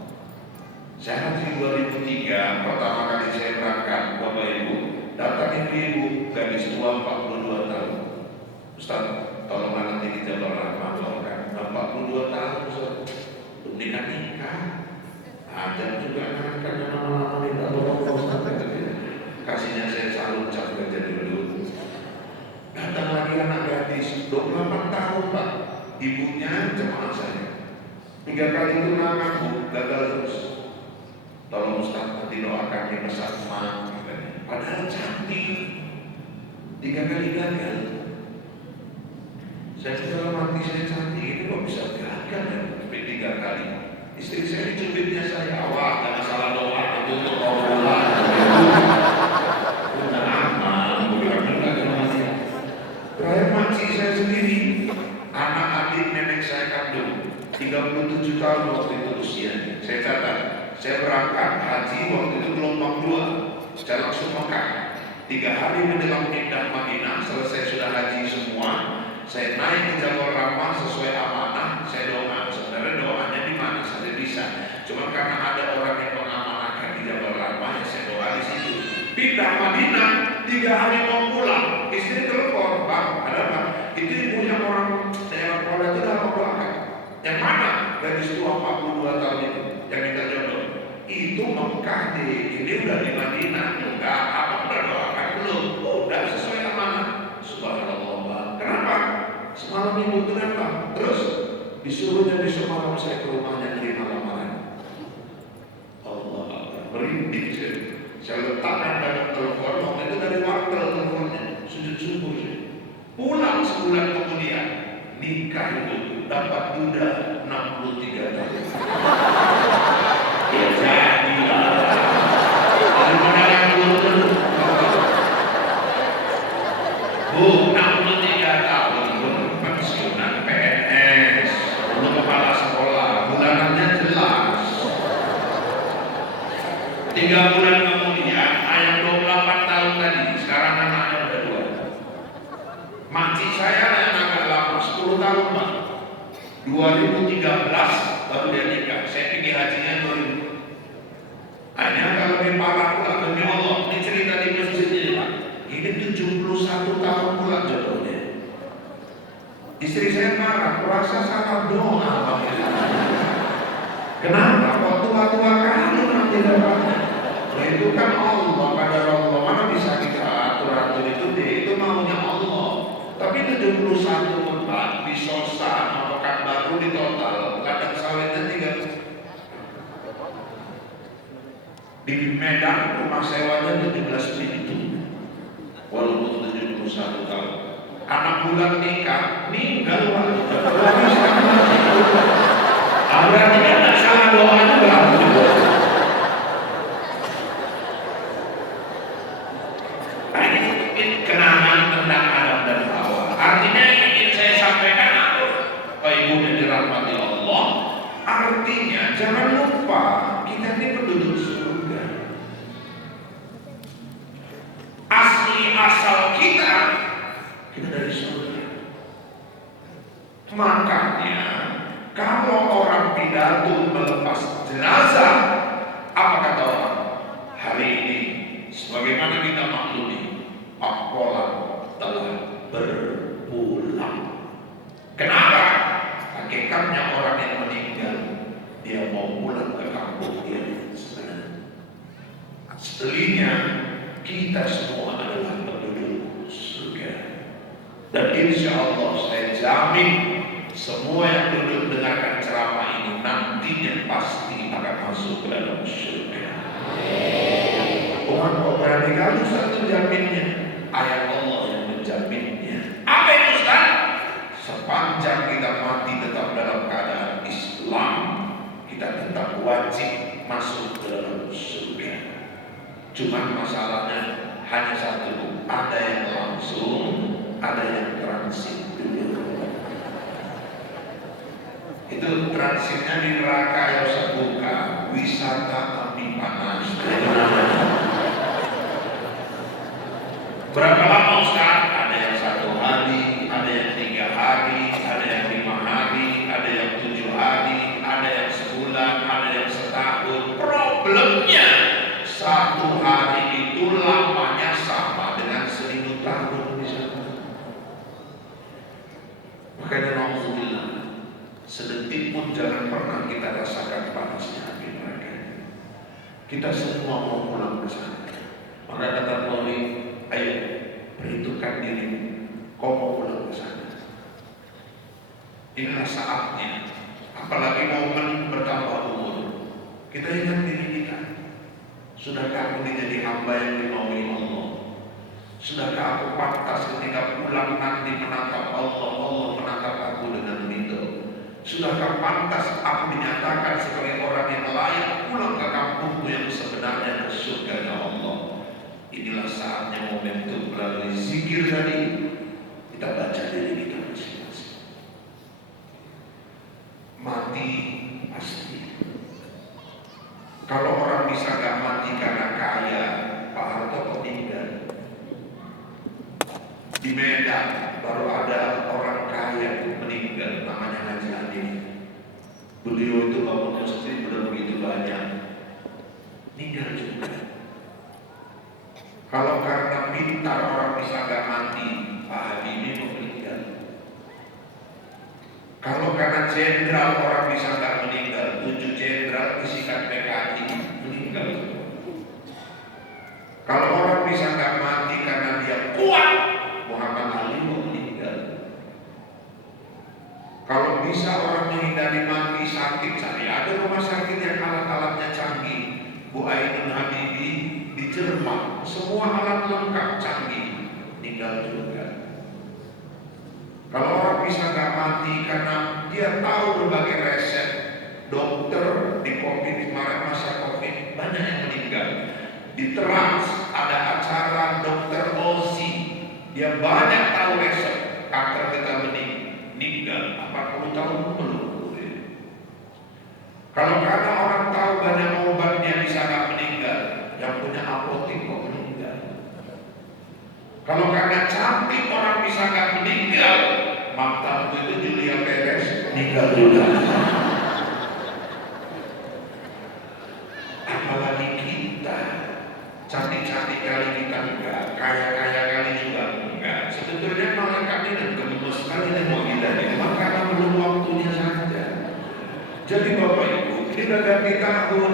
Saya haji 2003, pertama kali saya berangkat, Bapak Ibu, datang ibu-ibu, gadis tua 42 tahun. Ustaz, tolong nanti di Jabal Rahmah, kan 42 tahun, Ustaz, untuk nikah. Ada juga kan nama-nama minta tolong Ustaz, kasihnya saya salut cap kerja dulu. Datang lagi anak gadis 28 tahun, Pak, ibunya jemaah saya. 3 kali itu anak Bu, gagal terus. Tolong Ustaz, nanti doakan di Mesat Ma. Padahal cantik, 3 kali gagal. Saya dalam hati saya cantik, ini kok bisa gagal ya? Sampai 3 kali. Istri saya dicubitnya saya, awak jangan salah doa, itu untuk Allah. Udah aman, bukan gagal. Terakhir makcik saya sendiri, anak adik nenek saya kandung, 37 tahun waktu itu usianya. Saya catat, saya berangkat haji waktu itu gelombang 2, saya langsung Mekah. 3 hari menjelang pindah Madinah, selesai sudah haji semua, saya naik ke Jabal Rahmah sesuai amanah. Saya doa, sebenarnya doanya di mana saja bisa, cuma karena ada orang yang mengamanahkan di Jabal Rahmah, ya saya doa di situ. Pindah Madinah, 3 hari mau pulang, istri telepon, Pak, ada apa? Itu ibu yang orang daerah Polda itu udah mau doakan. Yang mana? Gadis tua 42 tahun itu yang minta jodoh. Itu Mekah ini udah di Madinah. Enggak, abang udah doakan belum? Udah sesuai amanah. Subhanallah. Kenapa? Semalam ibu kenapa? Terus disuruhnya besok malam saya ke rumahnya terima lamaran. Allah Akbar, merinding saya. Saya letakkan dalam telepon, waktu itu dari wartel teleponnya, sujud subuh saya. Pulang sebulan kemudian, nikah itu dapat duda 63 tahun. Ya jadilah. Dari mana yang belum? Bu, 63 tahun pensiunan PNS, belum kepala sekolah, bulanannya jelas. 3 bulan kemudian 2013 baru dia nikah. Saya pergi hajinya 2000. Hanya kalau di parah pula demi Allah. Ini cerita di masjid ini Pak. Ini 71 tahun pula jodohnya. Istri saya marah, kurasa salah doa Pak. Kenapa? Kok tua-tua kali nanti dapatnya? Itu kan Allah, pada Allah. Mana bisa kita atur-atur itu maunya Allah. Tapi 71 Pak, di Sosa, apakah baru di total, ladang sawitnya 3. Di Medan rumah sewanya 17 pintu. Walaupun 71 tahun. Anak bulan nikah, meninggal Pak. Berarti kan tidak salah doa juga. Nah ini kenangan tentang Adam dan Hawa. Artinya yang ingin saya sampaikan Bapak Ibu yang dirahmati Allah, artinya jangan lupa kita ini penduduk surga. Asli asal kita dari surga. Makanya kalau orang pidato melepas jenazah, apa kata orang? Hari ini, sebagaimana kita maklumi, Pak Polan telah berpulang. Kenapa? Hakikatnya orang yang meninggal, dia mau pulang ke kampung dia sebenarnya. Aslinya kita semua adalah penduduk surga. Dan insya Allah saya jamin semua yang duduk dengarkan ceramah ini nantinya pasti akan masuk ke dalam surga. Bukan kok berani kali satu jaminnya, ayat Allah yang menjaminnya. Apa itu Ustaz? Sepanjang kita mati tetap dalam keadaan Islam, kita tetap wajib masuk ke dalam surga. Cuman masalahnya hanya satu, ada yang langsung, ada yang transit dulu. Itu transitnya di neraka yang sebuka, wisata api panas. Berapa lama Ustaz? Ada yang 1 hari, ada yang 3 hari, ada yang 5 hari, ada yang 7 hari, ada yang sebulan, ada yang setahun. Problemnya 1 hari itu lamanya sama dengan 1000 tahun misalnya. Makanya alhamdulillah, sedetik pun jangan pernah kita rasakan panasnya api neraka. Kita semua mau pulang ke sana. Maka kata Nabi, ayo perhitungkan dirimu, kau mau pulang ke sana. Inilah saatnya. Apalagi momen bertambah umur. Kita ingat diri kita. Sudahkah aku menjadi hamba yang dimaui Allah? Sudahkah aku pantas ketika pulang nanti menatap Allah, Allah menatap aku dengan ridho? Sudahkah pantas aku dinyatakan sebagai orang yang layak pulang ke kampungku yang sebenarnya ke surganya Allah? Inilah saatnya momentum melalui zikir tadi kita baca diri kita masing-masing. Mati pasti. Kalau orang bisa gak mati karena kaya, Pak Harto meninggal. Di Medan baru ada orang kaya meninggal, namanya Haji Adil. Beliau itu bangun masjid sudah begitu banyak, meninggal juga. Kalau karena pintar orang bisa gak mati, Pak Habibie meninggal. Kalau karena jenderal orang bisa gak meninggal, 7 jenderal isikan PKI meninggal. Kalau orang bisa gak mati karena dia kuat, Muhammad Ali meninggal. Kalau bisa orang menghindari mati sakit, saya ada rumah sakit yang alat-alatnya canggih. Bu Ainun Habibie di Jerman, semua alat lengkap canggih, tinggal juga. Kalau orang bisa gak mati karena dia tahu berbagai resep, dokter di COVID kemarin masa COVID banyak yang meninggal. Di Trans ada acara dokter Ozi, dia banyak tahu resep kanker getah bening, meninggal 40 tahun belum. Kalau karena orang tahu banyak obat dia bisa gak meninggal, yang punya apotek kok meninggal. Kalau karena cantik orang bisa gak meninggal, mantanku itu Julia Perez nikah juga. Apalagi kita, cantik-cantik kali kita enggak, kaya-kaya kali juga enggak. Sebetulnya malaikat ini gemes sekali nengok kita ini, makanya belum waktunya saja. Jadi Bapak Ibu, ini udah ganti tahun,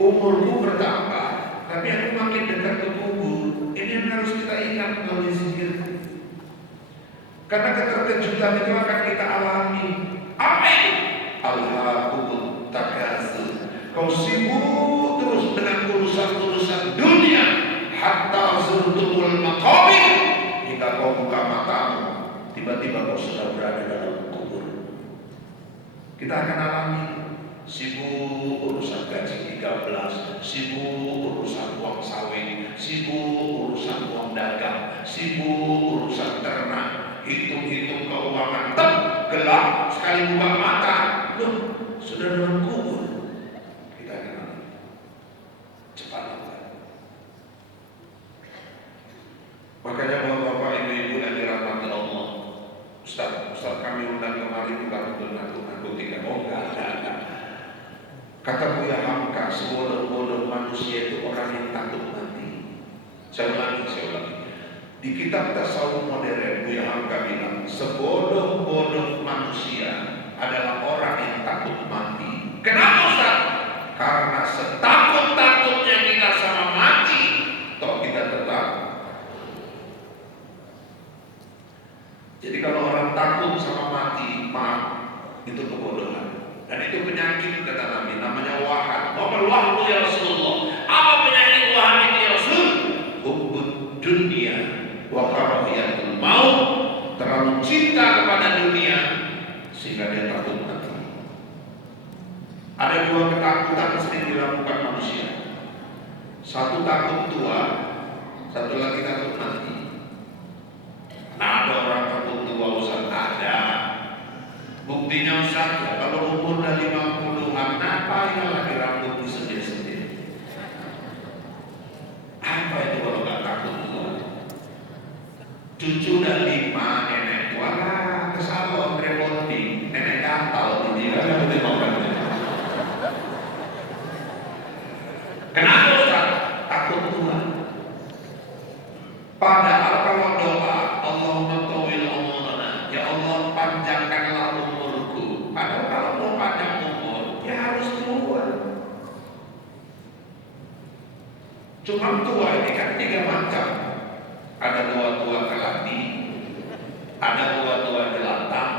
umurku bertambah, tapi aku makin dekat ke kubur. Ini yang harus kita ingat melalui zikir. Karena keterkejutan itu akan kita alami. Apa itu? Alhaakumut takatsur. Kau sibuk terus dengan urusan-urusan dunia hatta zurtumul maqabir. Jika kau buka matamu, tiba-tiba kau sudah berada dalam kubur. Kita akan alami sibuk urusan gaji 13, sibuk urusan uang sawit, sibuk urusan uang dagang, sibuk urusan ternak, hitung-hitung keuangan, gelap sekali buka mata, loh, sudah dalam kubur. Kita akan alami cepat. Makanya bapak-bapak, ibu-ibu yang dirahmati Allah, Ustaz kami undang kemari bukan untuk narkotika. Oh enggak. Kata Buya Hamka, sebodoh-bodoh manusia itu orang yang takut mati. Saya ulangi. Di kitab tasawuf modern, Buya Hamka bilang, sebodoh-bodoh manusia adalah orang yang takut mati. Kenapa Ustaz? Karena setakut-takutnya kita sama mati, toh kita tetap. Jadi kalau orang takut sama mati, maaf, itu kebodohan. Dan itu penyakit kata Nabi, namanya wahan. Wahal wahlu ya Rasulullah. Apa penyakit wahan itu ya Rasul? Hubbud dunia wa karahiyatul maut. Terlalu cinta kepada dunia sehingga dia takut mati. Ada dua ketakutan yang sering dilakukan manusia. Satu takut tua, satu lagi takut mati. Nah, ada orang takut tua Ustaz? Ada. Buktinya Ustaz, ya, kalau umur udah 50-an, ngapain lagi rambut disedih-sedih? Apa itu kalau nggak takut tua? Cucu udah 5, nenek tua, ke salon, rebonding, nenek gatal, ini kan lebih makan. Kenapa Ustaz? Takut tua. Padahal kalau doa, Allahumma tawil umurana, ya Allah panjangkanlah umurku. Padahal kalau mau panjang umur, ya harus tua. Cuma tua ini kan 3 macam. Ada tua-tua keladi, ada tua-tua jelantah,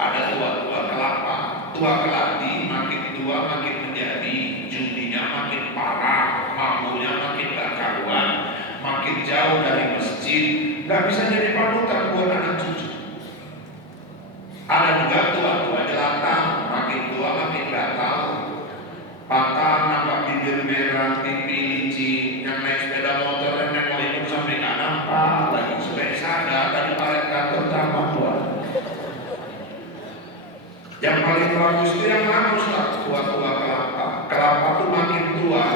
ada tua-tua kelapa. Tua keladi makin tua makin menjadi, judinya makin parah, mabuknya makin gak karuan, makin jauh dari masjid, gak bisa jadi panutan buat anak cucu. Ada juga tua-tua jelantah, makin tua makin gatal, patah, nampak bibir merah, pipi licin, yang naik sepeda motor dan yang mau ikut sampai gak nampak lagi. Supaya sadar tadi paling kantor tambah tua. Yang paling bagus itu yang bagus lah, tua-tua kelapa. Kelapa tuh makin tua,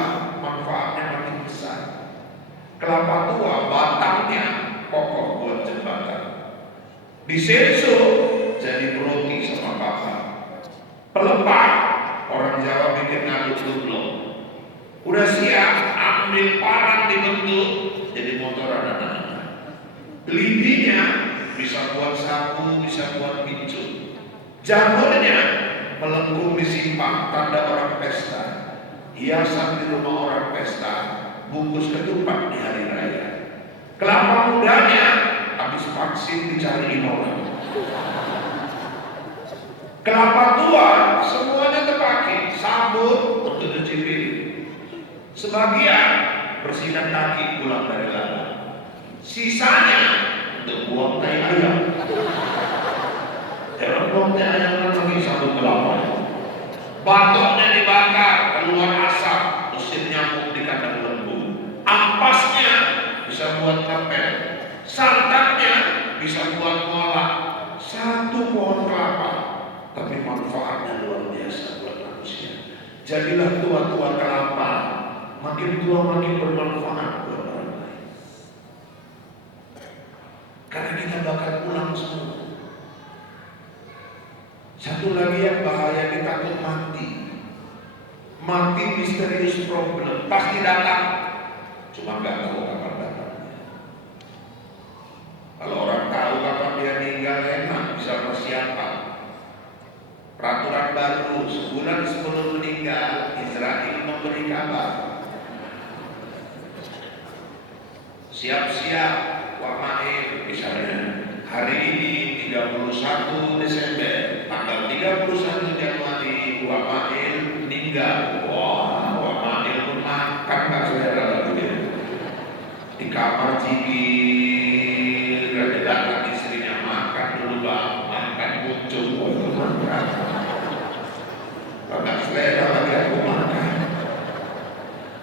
manfaatnya makin besar. Kelapa tua, batangnya kokoh buat jembatan. Disenso jadi roti sama papa. Pelepah, orang Jawa bikin ngaduk dublok. Udah siap, ambil parang dibentuk jadi motor anak-anak. Lidinya bisa buat sapu, bisa buat pincu. Jamurnya melengkung di simpang, tanda orang pesta. Hiasan di rumah orang pesta, bungkus ketupat di hari raya. Kelapa mudanya habis vaksin dicariin orang. Kelapa tua semuanya terpakai, sabun untuk cuci piring, sebagian bersihkan kaki pulang dari ladang, sisanya untuk buang tai ayam. Jangan buang tai ayam lagi sabun kelapa. Batoknya dibakar, keluar asap, usir nyamuk di kandang lembu. Ampasnya bisa buat kapel, santannya bisa buat kolak. Satu pohon kelapa, tapi manfaatnya luar biasa buat manusia. Jadilah tua-tua kelapa, makin tua makin bermanfaat buat orang lain. Karena kita bakal pulang semua. Satu lagi yang bahaya, kita takut mati. Mati misterius problem, pasti datang, cuma nggak tahu kapan datangnya. Kalau orang tahu kapan dia meninggal, enak, bisa persiapan. Peraturan baru, sebulan sebelum meninggal, Israel memberi kabar. Siap-siap, Wamail, misalnya hari ini 31 Desember, tanggal 31 Januari, Wamail meninggal. Wah, Wamail pun makan nggak saudara lagu dia. Di kamar cibir, ada datang istrinya, makan dulu bang, makan muncul, makan. Agak selera lagi aku makan.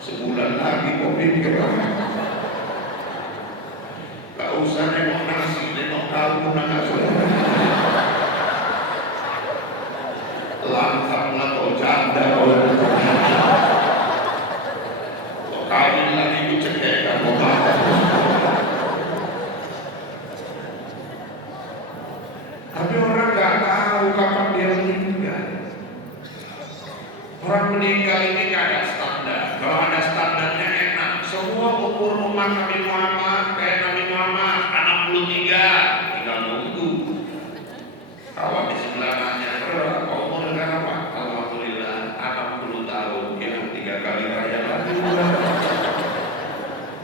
Sebulan lagi kok pikir orang. Gak usah nengok nasi, nengok kalkun agak selera. Lantanglah kau janda kau. Kau kawin lagi ku cekek kau makan. Tapi orang gak tahu kapan dia meninggal. Orang meninggal ini gak ada standar. Kalau ada standarnya enak. Semua umur umat Nabi Muhammad kayak Nabi Muhammad 63, tinggal nunggu. Kawan di sebelah nanya, kau umur berapa? Alhamdulillah 60 tahun. Ya 3 kali raya lagi.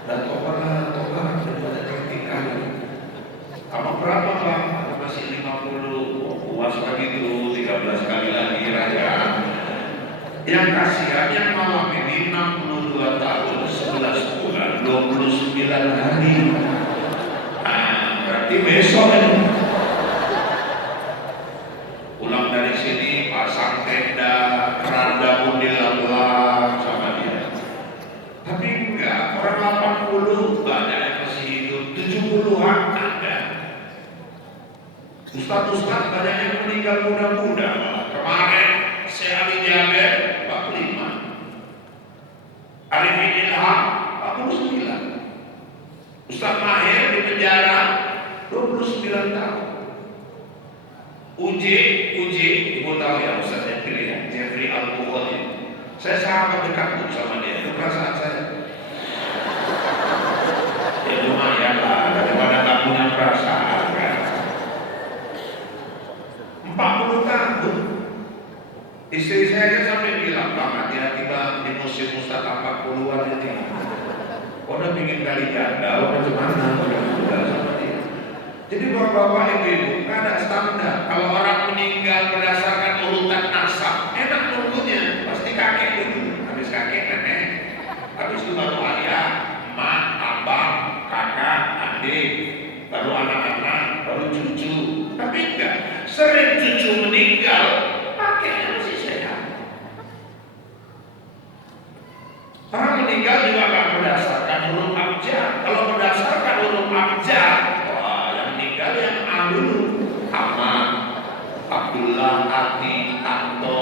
Dan tobat daripada 3 kali. Kamu berapa bang? Masih 50. Puas lagi tuh 13 kali lagi raya. Yang kasihan yang malam ini 62 tahun 11 bulan 29 hari. Berarti besok ini pulang dari sini pasang tenda, keranda pun dilakukan sama dia. Tapi enggak, orang 80 banyak yang masih hidup, 70-an ada. Ustaz-ustaz banyak yang meninggal muda-muda. Kemarin Syekh Ali Jaber 45, Arifin Ilham 49, Ustaz Mahir di penjara 29 tahun. Uji, ibu tahu ya Ustaz yang pilih ya, Jeffrey Al-Bukhari. Saya sahabat dekat sama dia, itu perasaan saya. Ya lumayan lah, daripada tak punya perasaan kan. 40 tahun. Istri saya aja sampai bilang, bang hati-hati bang di musim Ustaz 40-an ini. Udah bikin kali ganda, udah gimana, udah sama dia. Jadi bapak-bapak ibu-ibu, gak ada standar. Kalau orang meninggal berdasarkan urutan nasab, enak nunggunya, pasti kakek dulu, habis kakek nenek, habis itu baru ayah, emak, abang, kakak, adik, baru anak-anak, baru cucu. Tapi enggak, sering cucu meninggal, kakeknya masih sehat. Orang meninggal juga gak berdasarkan huruf abjad. Kalau berdasarkan huruf abjad, yang A dulu, Ahmad, Abdullah, Ati, Anto,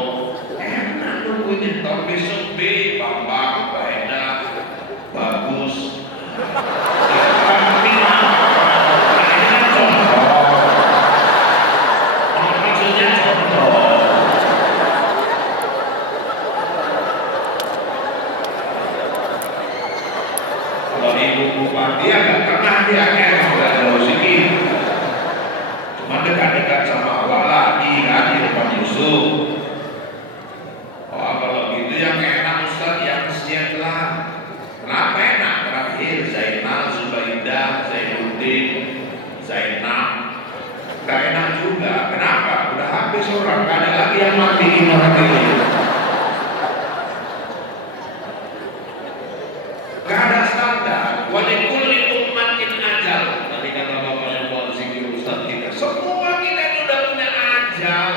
enak nunggunya. Tahun besok B, Bambang, Baenda, Bagus. Ini contoh. Maksudnya contoh. Kalau ibu bupati agak pernah dia nggak ada rezeki. Dekat-dekat sama awak lagi kan di depan Yusuf. Oh kalau gitu yang enak Ustaz yang sekian-lah. Kenapa enak? Terakhir Zainal, Zubaidah, Zainuddin, Zainab. Gak enak juga. Kenapa? Udah habis orang, gak ada lagi yang matiin orang ini. Gak ada standar. Walikulli ummatin ajal. Tadi kata Bapak yang buat zikir Ustaz kita. Semua kita ini udah punya ajal,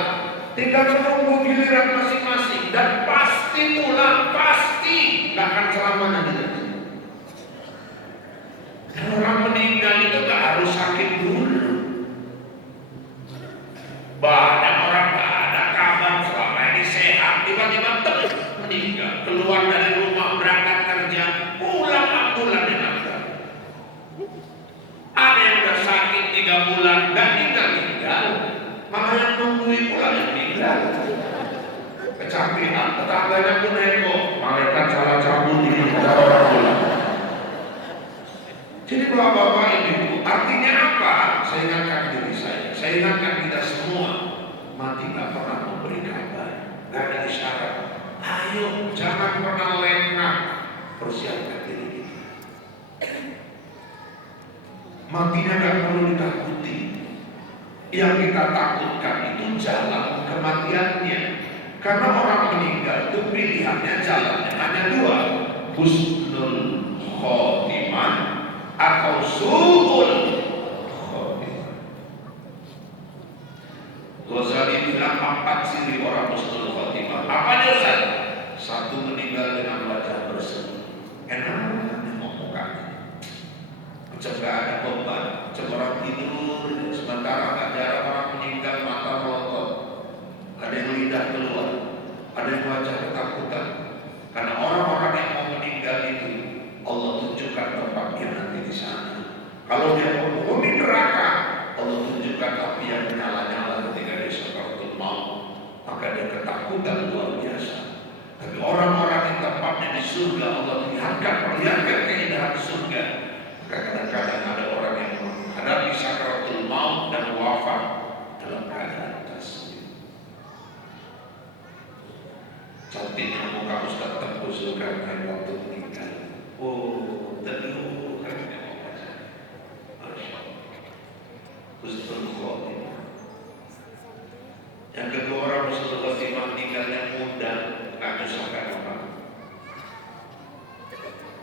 tinggal menunggu giliran masing-masing dan pasti pulang, pasti gak akan selamanya di sini. Dan orang meninggal itu gak harus sakit dulu. Banyak orang gak ada kabar selama ini sehat, tiba-tiba meninggal, keluar dari rumah berangkat kerja, pulang ambulan dengan ada yang udah sakit 3 bulan, gak tinggal, malah yang nungguin pulang yang tinggal. meninggal. Kecapean, tetangganya pun nengok, malaikat salah cabut di orang tua. Jadi bapak-bapak ibu, artinya apa? Saya ingatkan diri saya ingatkan kita semua, mati gak pernah memberi kabar, gak ada isyarat. Ayo, jangan pernah lengah, persiapkan diri kita. Matinya gak perlu ditakuti. Yang kita takutkan itu jalan kematiannya. Karena orang meninggal itu pilihannya jalannya hanya dua, husnul khotimah atau su'ul khotimah. Ghazali bilang 4 ciri orang husnul khotimah. Apa dia Ustaz? 1, meninggal dengan wajah berseri. Enak ngomongkan. Macam gak ada beban, macam orang tidur. Sementara gak jarang orang meninggal mata melotot, ada yang lidah keluar, ada yang wajah ketakutan. Karena orang-orang yang mau meninggal itu Allah tunjukkan tempatnya nanti di sana. Kalau dia penghuni neraka, Allah tunjukkan api yang menyala-nyala ketika dia sakaratul maut, maka dia ketakutan luar biasa. Tapi orang-orang yang tempatnya di surga, Allah perlihatkan keindahan surga. Kadang-kadang ada orang yang menghadapi sakaratul maut dan wafat dalam keadaan tasbih. Cantiknya muka Ustaz Tengku Zulkarnain waktu meninggal. Oh, teduh karena wajah. Masya Allah. Husnul khotimah. Yang kedua, orang husnul khotimah meninggalnya muda, nggak menyusahkan orang.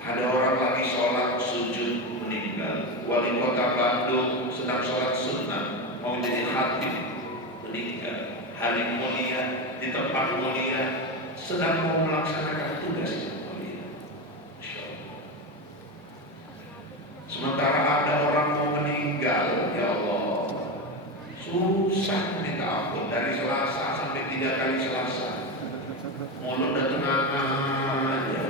Ada orang lagi sholat sujud meninggal. Wali kota Bandung sedang sholat sunnah, mau jadi khatib meninggal. Hari mulia di tempat mulia, sedang mau melaksanakan tugas yang mulia. Sementara ada orang mau meninggal, ya Allah, susah minta ampun dari Selasa sampai 3 kali Selasa. Mulut dan tenaga aja.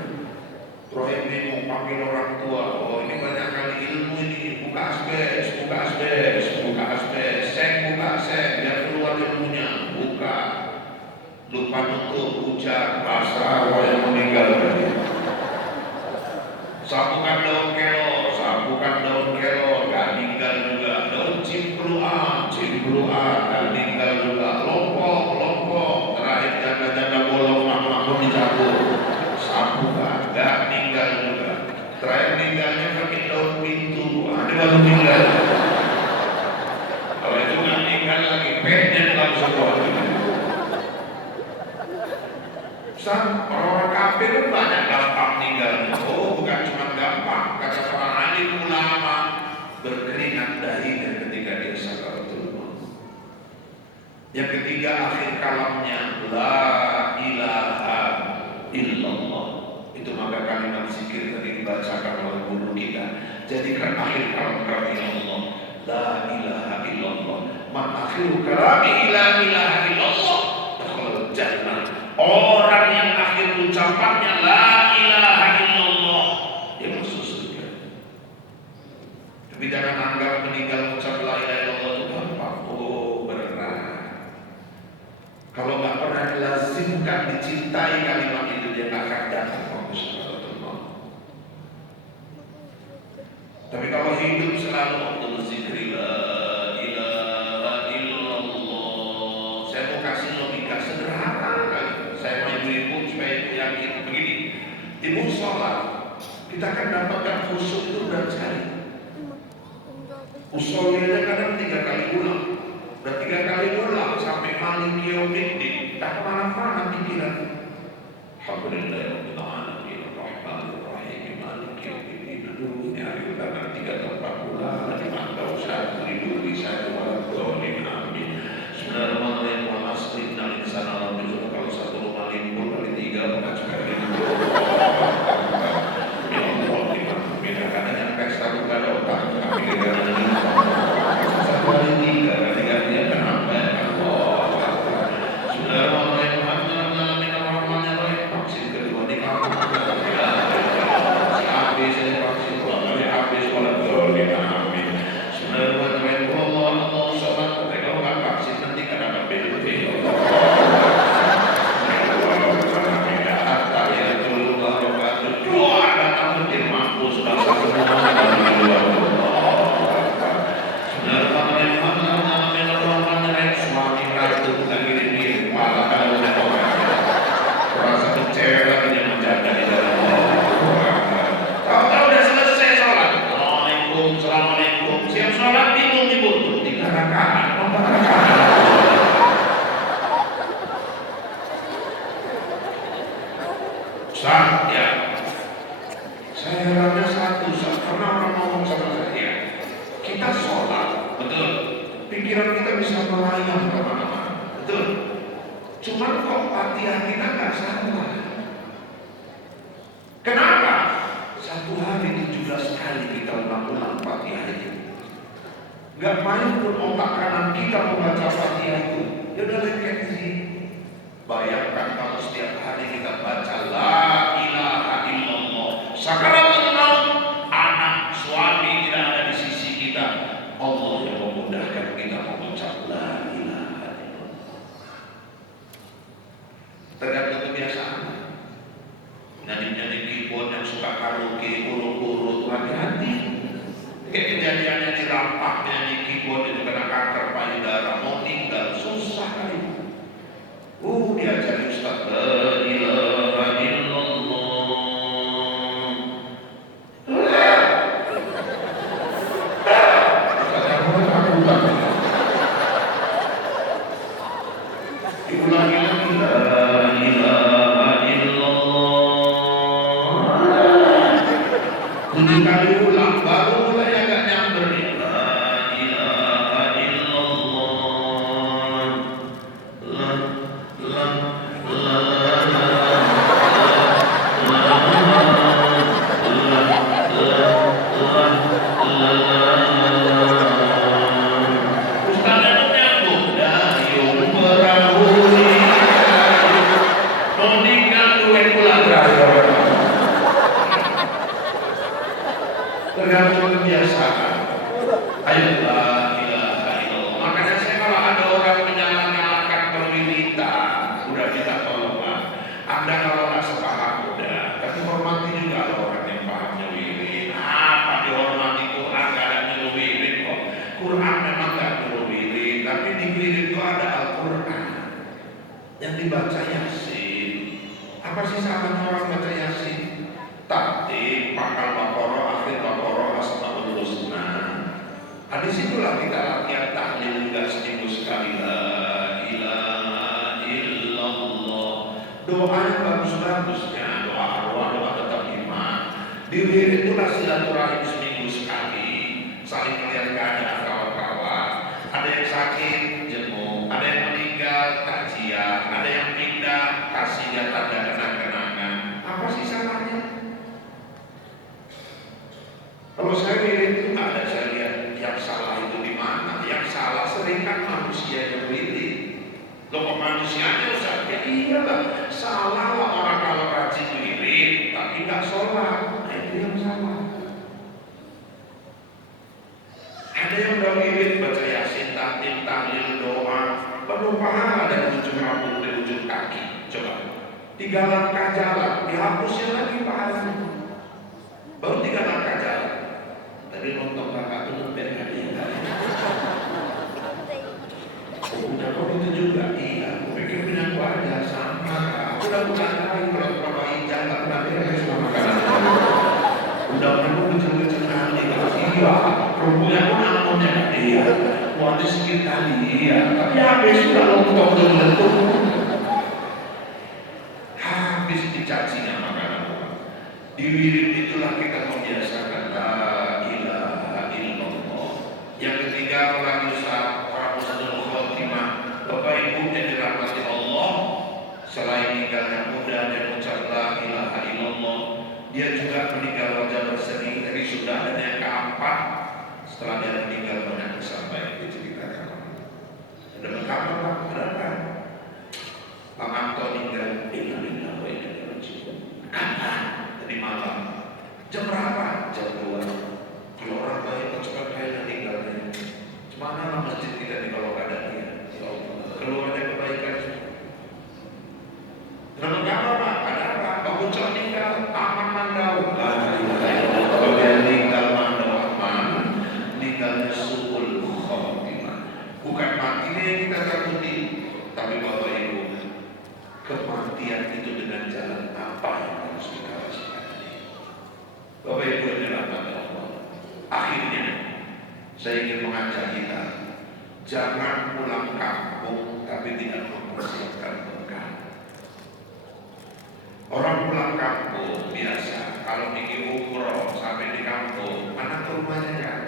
Proyek bingung panggil orang tua. Oh, ini banyak kali ilmu ini. Buka asbes, buka asbes, buka asbes, buka sek, biar keluar ilmunya. Buka. Lupa nutup, hujan, basah, yang meninggal. Sapukan daun kelor, gak meninggal juga. Daun cimpluan, gak meninggal juga. Lompok, terakhir janda-janda bolong, mak-mak dicabut. Sapukan, gak meninggal juga. Terakhir meninggalnya pakai daun pintu, ada baru meninggal. Kalau itu gak meninggal lagi, pengen langsung orang kafir banyak gampang meninggalnya. Oh, bukan cuma gampang, kata para alim ulama, berkeringat dahinya ketika dia sakaratul maut. Yang ketiga, akhir kalamnya la ilaha illallah. Itu maka kalimat zikir tadi dibacakan oleh guru kita. Jadikan akhir kalam kami Allah la ilaha illallah. Man akhiru kalami la ilaha illallah dakhala jannah. Orang yang akhir ucapannya la ilaha illallah, dia masuk surga. Tapi jangan anggap meninggal ucap la ilaha illallah itu gampang. Oh, berat. Kalau nggak pernah dilazimkan, dicintai kalimat itu, dia nggak akan datang waktu sakaratul maut. Tapi kalau hidup selalu waktu berzikir la ilaha illallah, saya mau kasih logika sederhana. Saya mau ibu-ibu supaya ibu yakin begini. Di musola kita kan dapatkan khusyuk itu berat sekali. Usolnya kadang 3 kali ulang. Udah 3 kali ulang sampai maliki yaumiddin, tak kemana-mana pikiran. Alhamdulillahirabbil alamin arrahmanir rahim maliki yaumiddin. Aduh, ini hari ulangan 3 atau 4 bulan, dimantau satu diberi satu waladzolim amin. Bismillahirrahmanirrahim. Wa asri innal insana lafi khusr. Kalau 1 rumah limpul kali 3 bukan sekali limpul. Ya Allah, beda kadang yang pesta bukan ada otak, kami kadang-kadang 1 kali 3 kali-kalinya kenapa ya Allah. Bismillahirrahmanirrahim. Alhamdulillahirrahmanirrahim. Vaksin kedua di kamar. pikiran kita bisa melayang kemana-mana. Betul. Cuman kok Fatihah kita nggak salah. Kenapa? Satu hari 17 kali kita ulang-ulang Fatihah itu. Gak main pun otak kanan kita membaca Fatihah itu. Ya udah lengket sih. Bayangkan kalau setiap hari kita baca La ilaha illallah, sakaratul maut, anak suami tidak ada di sisi kita, Allah yang memudahkan kita mengucap La ilaha illallah. Tergantung kebiasaan. Nyanyi-nyanyi keyboard yang suka karaoke, urut-urut, hati-hati. Kayak kejadiannya di Rampak, nyanyi keyboard itu kena kanker payudara, mau tinggal, susah kali. Diajari Ustaz La ilaha illallah. Diulangi lagi La ilaha illallah. 7 kali ulang baru mulai agak nyamber. La ilaha illallah. Tergantung kebiasaan. Ayo La ilaha illallah. Makanya saya kalau ada orang menyala-nyalakan perwilitan, udah minta tolong Pak. Anda kalau nggak sepaham udah, tapi hormati juga orang yang pahamnya wirid. Apa dihormati Quran? Gak ada nyuruh wirid kok. Quran memang gak nyuruh wirid, tapi di wirid itu ada Al-Quran yang dibaca Yasin. Apa sih salahnya orang baca Yasin? Taktik, pangkal Baqarah, akhir Baqarah, Asmaul Husna. Di situlah kita latihan tahlil juga seminggu sekali. La ilaha illallah. Doa yang bagus-bagusnya, doa arwah, doa tetap iman. Di wirid itulah silaturahim seminggu sekali, saling melihat keadaan kawan-kawan. Ada yang sakit, jenguk. Ada yang meninggal, kajian. Ada yang pindah, kasih dia tanda kenang-kenangan. Apa sih salahnya? Kalau saya wirid itu nggak ada, saya lihat yang salah itu di mana. Yang salah sering kan manusia yang wirid. Loh kok manusianya Ustaz? Ya iyalah, salah lah orang kalau rajin wirid tapi nggak sholat. Nah itu yang salah. Ada yang udah wirid baca Yasin, tahlil, doa, penuh pahala dari ujung rambut ke ujung kaki. Coba tiga langkah jalan, dihapusnya lagi pahalanya. Baru 3 langkah jalan. Tadi nonton kakak tuh nonton hari ini. Udah kok itu juga? Iya, aku pikir punya aku aja sama. Aku udah bukan lagi kalau bawain jangan pernah beres sama makanan. Udah pernah kecil-kecil kali. Iya, kerupuknya pun amonnya iya. Waduh sedikit kali iya. Tapi habis sudah lontong lentuk. Habis dicacinya makanan. Di wirid itulah kita membiasakan La ilaha illallah. Yang ketiga lagi Ustaz, para husnul khotimah. Bapak Ibu yang dirahmati Allah, selain meninggalnya muda dan ucap La ilaha illallah, dia juga meninggal wajah berseri dari sudah. Dan yang keempat, setelah dia meninggal banyak sampai diceritakan. Ada berkabar Pak, berapa? Pak Anto meninggal innalillahi wa inna ilaihi raji'un. Kapan? Tadi malam. Jam berapa? Jam 2. Kalau orang baik cepat kaya meninggalnya. Cemana lah masjid kita di kalau ada dia. Ya Allah, keluarnya kebaikan. Kenapa kabar Pak? Ada apa? Pak Ucap meninggal, aman mandau. Kalau dia meninggal mandau aman, meninggalnya su'ul khotimah. Bukan matinya yang kita takuti, tapi Bapak Ibu, kematian itu dengan jalan apa yang harus kita rasakan? Bapak Ibu yang dirahmati Allah, akhirnya saya ingin mengajak kita jangan pulang kampung tapi tidak mempersiapkan bekal. Orang pulang kampung biasa kalau bikin umroh sampai di kampung, mana ke rumahnya kan?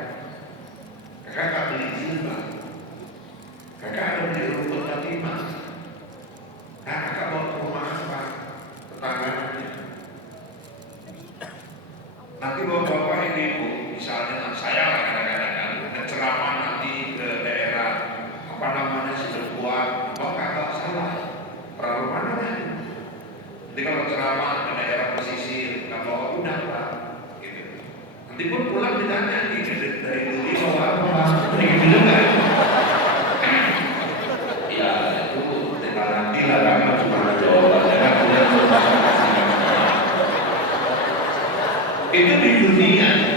Kakak beli jilbab, Nanti pun pulang ditanya dari dulu bawa apa, ingin minum nggak? Ya itu tinggal nanti lah kan, cuma ada jawabannya kan. Itu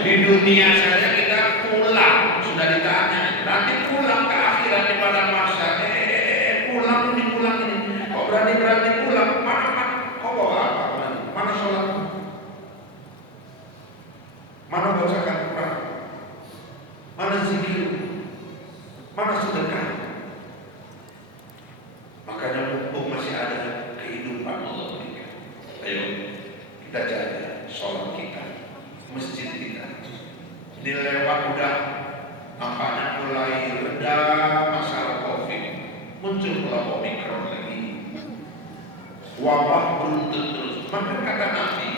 di dunia saja kita pulang sudah ditanya, nanti pulang ke akhirat di padang mahsyar, pulang ini, kok berani pulang, mana, kok bawa apa, mana sholat, mana bacakan Quran, mana zikir, mana sedekah. Makanya mumpung masih ada kehidupan Allah berikan, ayo kita jaga sholat kita, masjid kita. Ini lewat udah nampaknya mulai reda masalah COVID, muncul pula Omikron lagi, wabah beruntun terus. Maka kata Nabi,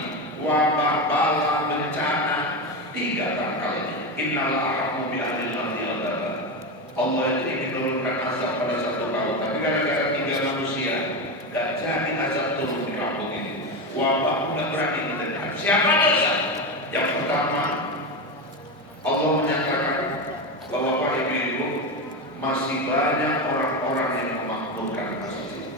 wabah, bala, bencana 3 tangkalnya. Innallah ahramu bi ahlil ardi adzaba. Allah itu ingin menurunkan azab pada satu kaum, tapi gara-gara 3 manusia gak jadi azab turun di kampung ini. Wabah udah berani mendekat. Siapa dosa? Yang pertama, Allah menyatakan bahwa Bapak Ibu masih banyak orang-orang yang memakmurkan masjid.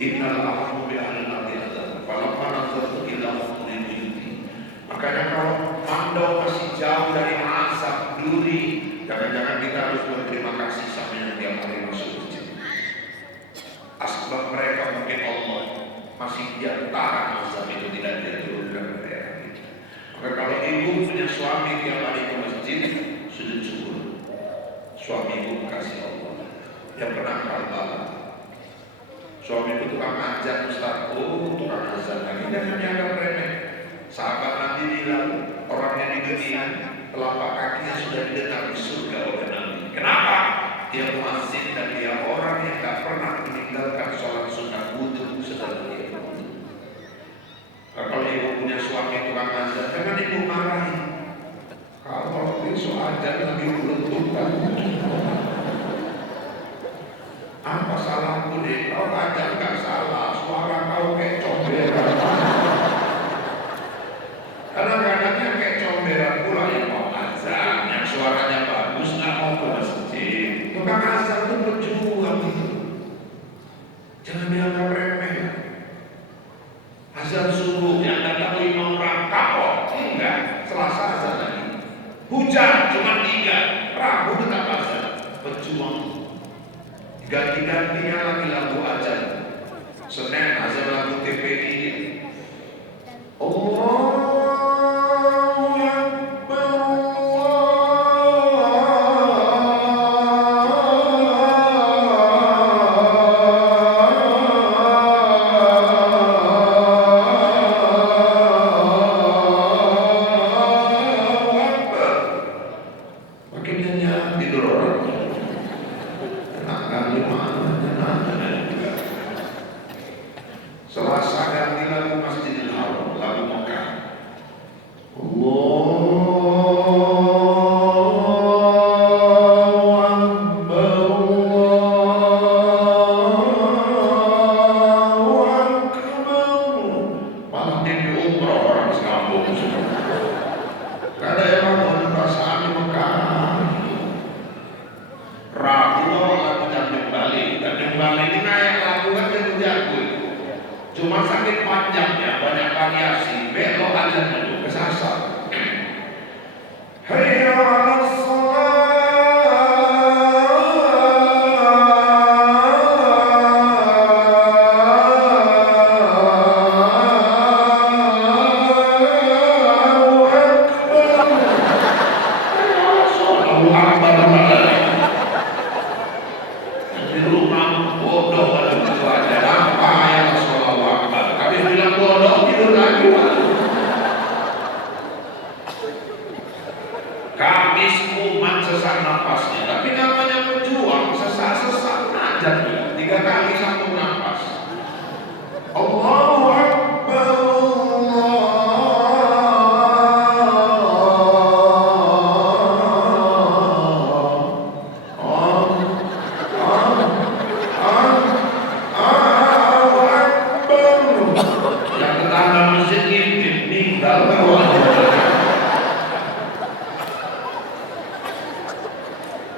Innal ahmu bi ahlil ardi adzab. Falamma nazartu ila maqdil buyuti. Makanya kalau mandau masih jauh dari asap duri, jangan-jangan kita harus berterima kasih sama yang tiap hari masuk masjid. Asbab mereka mungkin Allah masih diantara azab itu tidak diturunkan ke daerah kita. Maka kalau ibu punya suami tiap hari ke masjid, sujud syukur. Suami ibu kasih Allah yang pernah kalbala. Suami itu tukang ajar Ustaz, tukang azan lagi, jangan dianggap remeh. Sahabat Nabi bilang orangnya digenian, telapak kakinya sudah didengar di surga oleh Nabi. Kenapa? Dia muazzin dan dia orang yang tak pernah meninggalkan sholat sunnah wudu setelah dia wudu. Kalau ibu punya suami tukang azan, jangan ibu marahi. Kalau besok azan lagi beruntukan, apa salahku deh? Kau azan gak salah, suara kau kayak comberan. Kadang-kadangnya kayak comberan pula yang mau azan, yang suaranya bagus nggak mau ke masjid. Tukang azan itu berjuang itu. Jangan dianggap remeh. Azan subuh yang datang 5 orang kapok, enggak. Selasa azan lagi. Hujan cuma 3, Rabu tetap azan. Berjuang. Ganti-gantinya lagi lagu azan. Senin azan lagu TPI. Selasa ganti lagu Masjidil Haram, lagu Mekah. Malah mimpi umroh orang sekampung. Gak ada yang mau perasaan di Mekah. Rabu lagu Tanjung Bali. Tanjung Bali ini kayak lagu kan jago. Cuma sakit panjangnya, banyak variasi, belok aja dulu, kesasar. Hayya 'alas di rumah bodoh kalau itu aja apa yang Allahu Akbar. Habis bilang bodoh tidur lagi. Kamis kumat sesak nafasnya, tapi namanya berjuang sesak aja 3 kali satu nafas. Allahu Akbar.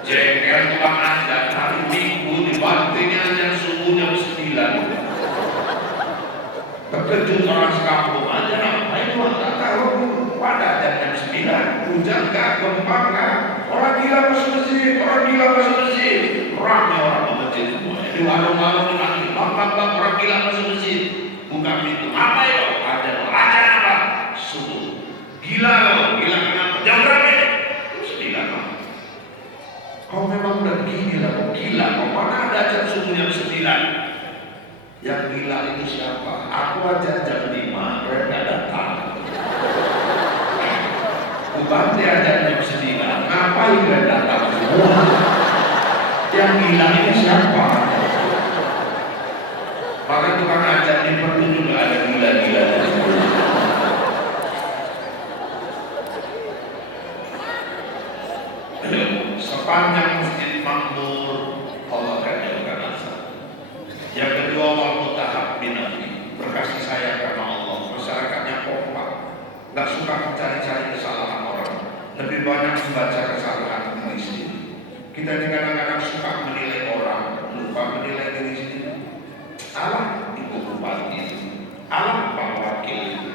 Jengkel tukang adat hari Minggu dibantingnya jam subuh jam 9. Terkejut orang sekampung aja, ngapain lu nggak tahu pada jam 9 hujan nggak, gempa nggak, orang gila masuk masjid, orang gila masuk masjid, ramai orang ke masjid semuanya di warung-warung nanti bang orang gila masuk masjid, buka pintu, apa ya ada apa subuh, gila kenapa jam berapa ini? Jam 9. Kau memang udah gila, kau gila, kau mana ada jam subuh jam 9? Yang gila itu siapa? Aku aja jam 5, mereka datang. Bukan dia aja jam 9, ngapain mereka datang semua? Yang gila ini siapa? Maka tukang ajar di perlu juga ada gila-gila. Sepanjang masjid makmur, Allah akan jauhkan asal. Yang kedua, wal tahap binafi, berkasih sayang karena Allah. Masyarakatnya kompak, nggak suka mencari-cari kesalahan orang, lebih banyak membaca kesalahan diri sendiri. Kita kadang-kadang suka menilai orang, lupa menilai diri sendiri. Allah ibu bupati itu, Allah pak wakil itu,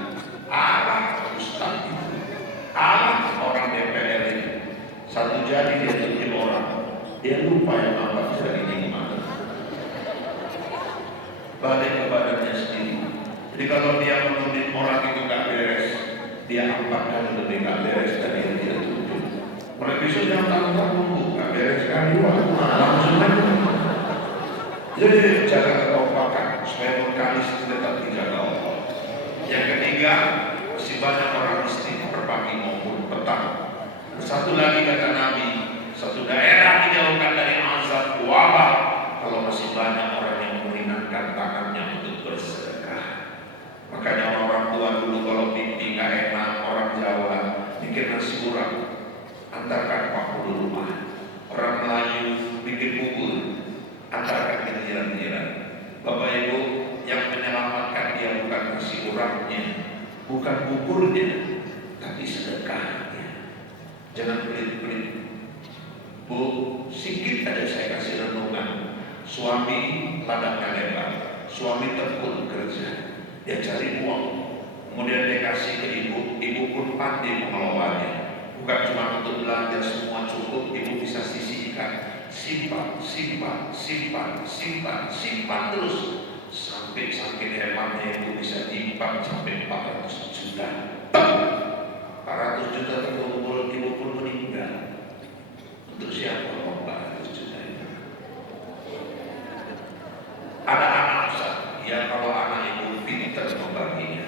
Allah ustaz itu, Allah orang DPR itu. Satu jadi dia jadi orang, dia lupa yang apa jadi nikmat. Balik ke badannya sendiri. Jadi kalau dia menuntut orang itu nggak beres, dia ampakkan lebih nggak beres dari yang dia tuntut. Mulai besok jangan tanggung-tanggung, nggak beres sekali, wah langsung aja. Jadi jaga kekompakan supaya berkalis tetap dijaga Allah. Yang ketiga, masih banyak orang istighfar pagi maupun petang. Satu lagi kata Nabi, satu daerah dijauhkan dari azab wabah kalau masih banyak orang yang meringankan tangannya untuk bersedekah. Makanya orang tua dulu kalau mimpi nggak enak, orang Jawa bikin nasi kurang, antarkan penghulu rumah. Orang Melayu bikin bubur, antarkan ke jiran-jiran. Bapak Ibu, yang menyelamatkan dia bukan nasi kurangnya, bukan buburnya, tapi sedekahnya. Jangan pelit-pelit. Bu, sedikit ada saya kasih renungan. Suami ladangnya lebar, suami tekun kerja, dia cari uang, kemudian dia kasih ke ibu, ibu pun pandai mengelolanya. Bukan cuma untuk belanja semua cukup, ibu bisa sisihkan, simpan terus sampai saking hematnya itu bisa nyimpan sampai 400 juta. 400 juta terkumpul, ibu pun meninggal. Untuk siapa mau 400 juta itu? Ada anak Ustaz, ya kalau anak ibu pintar membaginya.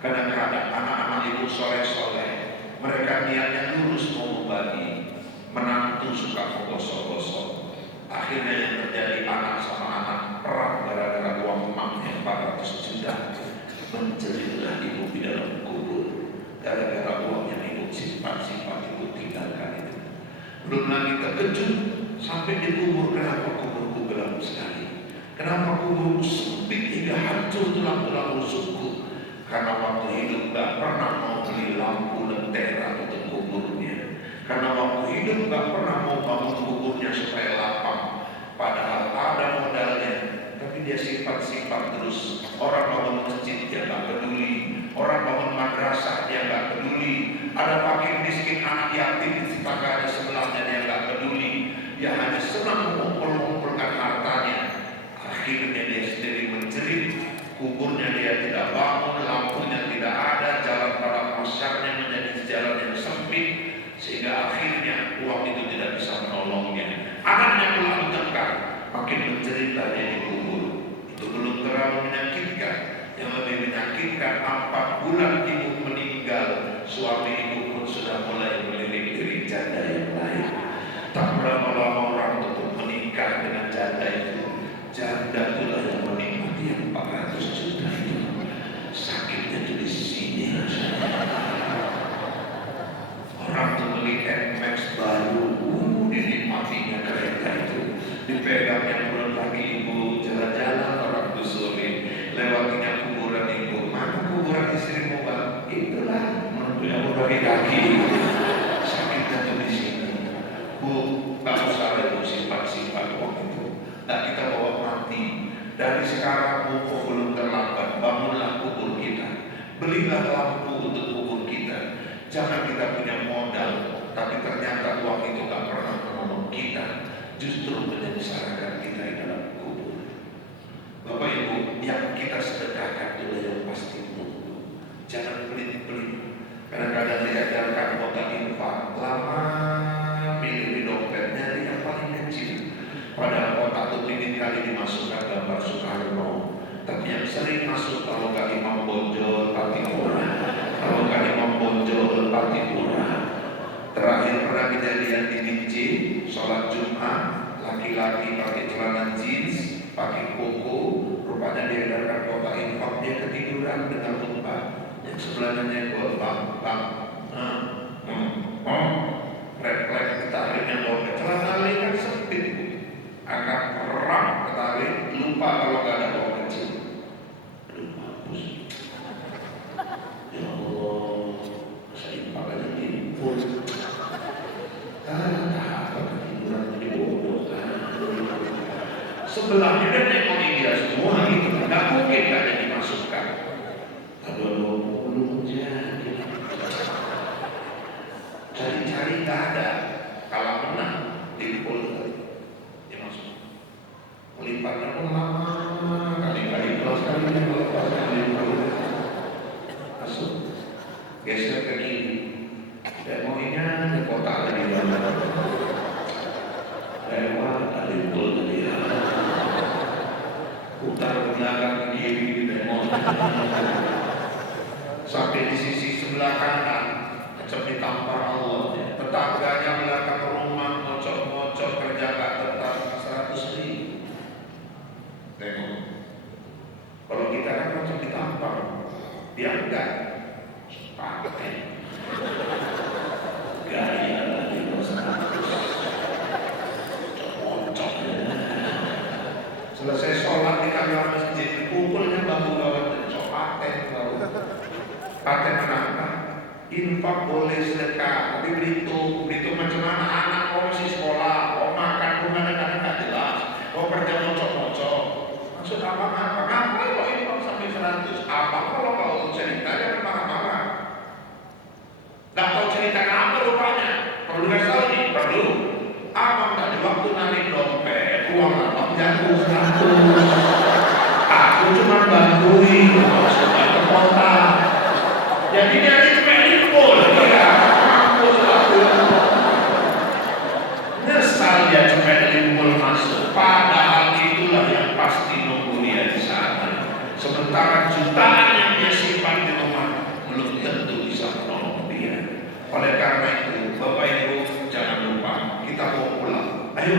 Kadang-kadang anak-anak ibu soleh-soleh, mereka niatnya lurus mau membagi, menantu suka menggosok-gosok. Akhirnya yang terjadi anak sama anak perang gara-gara uang emaknya 400 juta. Menjeritlah ibu di dalam kubur gara-gara uang yang ibu simpan ibu tinggalkan itu. Belum lagi terkejut sampai dikubur. Kenapa kuburku gelap sekali? Kenapa kuburku sempit hingga hancur tulang-tulang rusukku? Karena waktu hidup gak pernah mau beli lampu lentera untuk kuburnya. Karena waktu hidup gak pernah mau bangun kuburnya supaya lapang. Padahal ada modalnya, tapi dia simpan terus. Orang bangun masjid dia gak peduli, orang bangun madrasah dia gak peduli. Ada fakir miskin anak yatim di tetangganya sebelahnya dia gak peduli. Dia hanya senang mengumpulkan hartanya. Akhirnya dia sendiri menjerit. Kuburnya dia tidak bangun, lampunya tidak ada, jalan pada masyarnya menjadi jalan yang sempit, sehingga akhirnya uang itu tidak bisa menolongnya. Anaknya mulai bertengkar, makin menjeritlah dia di kubur. Itu belum terlalu menyakitkan. Yang lebih menyakitkan, 4 bulan ibu meninggal, suami ibu pun sudah mulai melirik diri janda yang lain. Tak berapa lama orang untuk menikah dengan janda itu. Janda itulah yang menikmati yang 400 juta itu. Sakitnya itu di sini. Orang tuh beli NMAX baru, dinikmatinya kereta itu. Dipegangnya pulang lagi ibu, jalan-jalan orang tusuri, lewatinya kuburan ibu. Mana kuburan istrimu bang? Itulah menurutnya berbagi kaki. memasukkan gambar Soekarno, tapi yang sering masuk kalau nggak Imam Bonjol, Patipura, kalau nggak Imam Bonjol, Patipura. Terakhir pernah kejadian di Minci, sholat Jumat, laki-laki pakai celana jeans, pakai koko, rupanya diedarkan kota infak, dia ketiduran dengan khutbah. Yang sebelahnya nyenggol, bang, refleks ketariknya bawa celana kan sempit, akan perang ketarik, lupa kalau nggak ada bawa kecil. Aduh, mampus. Ya Allah, saya impak aja timpul. Sebelahnya dan nengok dia semua itu nggak mungkin nggak ada dimasukkan. Aduh, belum jadi. Cari-cari nggak ada. Kalau menang timpul dimasuk. Melipatnya pun lama kali-kali kelas kali masuk. Geser ke kiri. Dan mau ingat di kota lagi lewat dari tol tadi ya. Putar ke belakang ke kiri di demo. Sampai di sisi sebelah kanan macam ditampar Allah. Tetangganya belakang rumah ngocok-ngocok kerja gak tetap 100.000. Tengok. Kalau kita kan macam ditampar, dia enggak pakai gaya lagi selesai sholat di kamar masjid, dikumpulnya bambu gawat dan paten baru. Paten kenapa? Infak boleh sedekah, tapi Belitung macam mana anak kau masih sekolah, kau makan pun kadang-kadang nggak jelas, kau kerja mocok-mocok. Maksud apa? Ngapain kau infak sampai 100? Abang kalau kau cerita jangan marah-marah. Nggak tahu cerita apa rupanya? Perlu nggak tahu nih? Perlu. Abang tadi waktu narik dompet, uang abang jatuh 100. Aku cuma bantuin, maksudnya ke kota. Jadi dari Cipelimpul, ya, mampus aku. Nyesal dia Cipelimpul masuk, padahal itulah yang pasti nunggu dia di sana. Sementara jutaan yang dia simpan di rumah belum tentu bisa menolong dia. Oleh karena itu, Bapak Ibu jangan lupa kita mau pulang. Ayo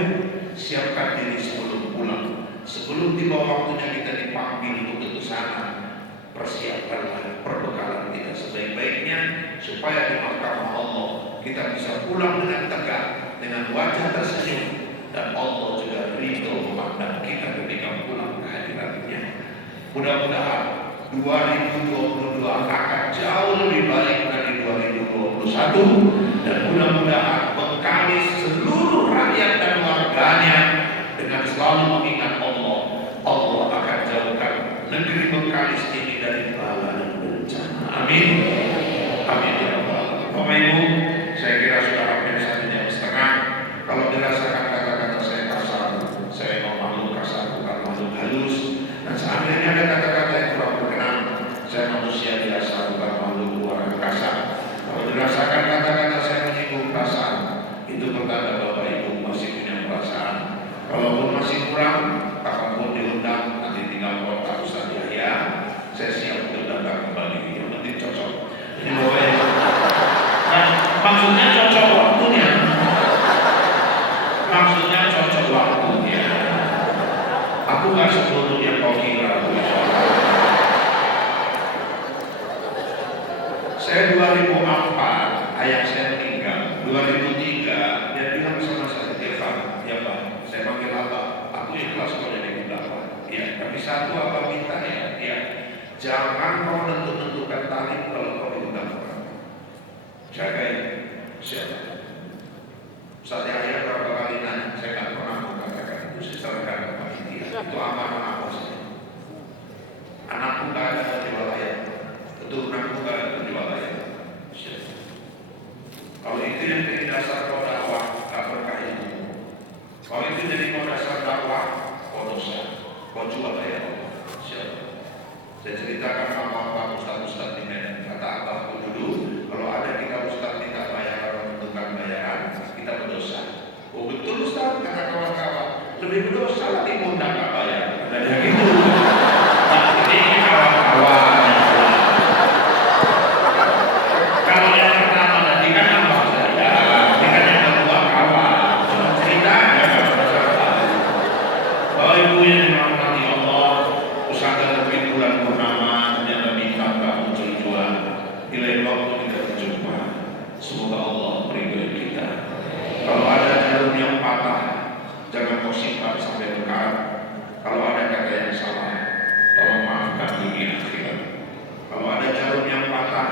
siapkan diri sebelum pulang. Sebelum tiba waktunya kita dipanggil untuk ke sana, persiapkanlah perbekalan kita sebaik-baiknya supaya di mahkamah Allah kita bisa pulang dengan tegak, dengan wajah tersenyum, dan Allah juga ridho memandang kita ketika pulang ke hadiratnya. Mudah-mudahan 2022 akan jauh lebih baik dari 2021, dan mudah-mudahan Bengkalis seluruh rakyat dan warganya dengan selalu mengingat Allah, Allah akan jauhkan negeri Bengkalis ini dari bala dan bencana. Amin. Amin ya Allah. Bapak Ibu, saya kira sudah hampir 1,5 jam. Kalau dirasakan kata-kata saya kasar, saya mau makhluk kasar bukan makhluk halus. Dan seandainya ada kata-kata yang kurang berkenan, saya manusia biasa bukan makhluk luar kasar. Kalau dirasakan kata-kata saya menyinggung perasaan, itu pertanda Bapak Ibu masih punya perasaan. Kalaupun masih kurang, kapanpun diundang, nanti tinggal kontak Ustaz Yahya, saya siap untuk datang kembali. Yang penting cocok. Ini Bapak Ibu. Nah, maksudnya cocok waktunya. Maksudnya cocok waktunya. Aku nggak seburuk yang kau kira. Saya 2004, ayah saya meninggal. 2003, dia bilang sama saya, ya Pak, saya panggil Abah, aku ikhlas kalau jadi pendapat. Ya, tapi satu Abah minta ya, jangan kau nentukan tarif kalau kau diundang orang. Jagain, siapa? Ustaz Yahya berapa kali nanya, saya nggak pernah mengatakan itu, saya serahkan ke panitia. Itu amanah apa sih? Anakku nggak ada di wilayah, keturunanku nggak ada di wilayah. Kalau itu yang jadi dasar kau dakwah, nggak berkah itu. Kalau itu jadi kau dasar dakwah, kau dosa, kau jual ya. Saya ceritakan apa ustaz-ustaz di Medan. Kata abahku dulu, kalau ada kita ustaz minta bayaran menentukan bayaran, kita berdosa. Oh betul ustaz, kata kawan-kawan. lebih berdosa lah diundang nggak bayar. Dan yang itu, ini kawan-kawan. Kalau yang pertama tadi kan abang saya, ini kan yang kedua kawan. Cuma cerita aja kalau masalah. Bapak Ibu yang dirahmati Allah, usaha terbit bulan purnama ternyata bintang tak muncul jua. Di lain waktu kita berjumpa. Semoga Allah meridhoi kita. Kalau ada jarum yang patah, jangan kau simpan sampai berkarat. Kalau ada kata yang salah, tolong maafkan dunia akhirat. Kalau ada jarum yang patah,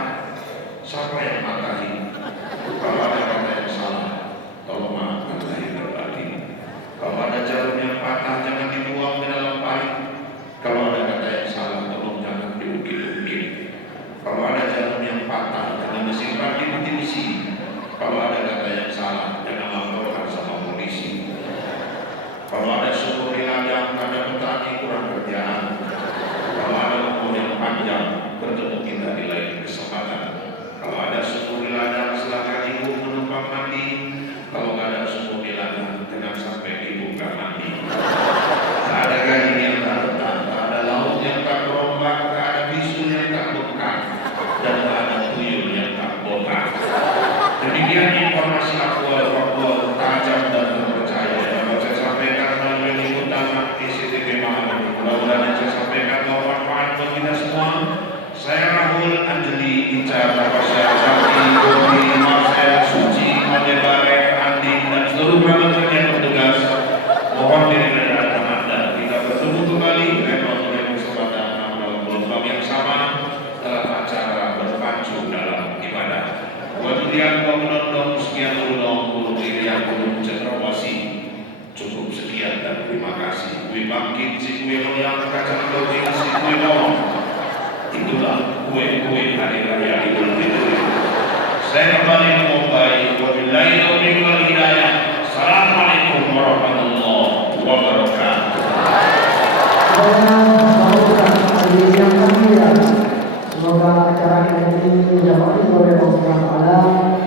siapa yang matahi? Kalau ada kata yang salah, tolong maafkan lahir dan batin. Kalau ada jarum yang patah, jangan dibuang ke dalam parit. Kalau ada kata yang salah, tolong jangan diukir-ukir. Kalau ada jarum yang patah, jangan disimpan di peti besi. Kalau ada kata yang salah, jangan laporkan sama polisi. Kalau ada suku di ladang, ada petani kurang kerjaan. Kalau ada umur yang panjang, bertemu kita di lain kesempatan. Kalau ada suku di ladang, silakan ibu menumpang mandi. Kalau nggak ada suku di ladang, jangan sampai ibu nggak mandi. Tak ada gading yang tak retak, tak ada laut yang tak berombak, tak ada bisul yang tak bengkak, dan tak ada tuyul yang tak botak. Demikian informasi aktual tajam dan terpercaya dapat saya sampaikan melalui undangan ICTV Malam. Mudah-mudahan yang saya sampaikan bermanfaat bagi kita semua. Saya Rahul Anjali Ica Tapasya Sakti Budi Marcel Suci Malebare Andi dan seluruh kerabat yang bertugas mohon diri dan Anda kita bertemu kembali oleh kesempatan dalam gelombang yang sama dalam acara berpacu dalam ibadah. Kemudian penonton sekian dulu yang belum cendrawasi cukup sekian dan terima kasih. Kue bangkit si kue loyang kacang goreng si kue bawang. Itulah kue-kue hari raya Idul Fitri. Saya kembali memulai wabillahi taufiq wal hidayah. Assalamualaikum warahmatullahi wabarakatuh. Semoga acara ini didapati oleh Allah Subhanahu wa taala,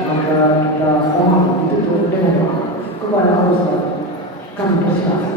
maka kita mohon ditutup dengan doa kepada Allah. Kami persilakan.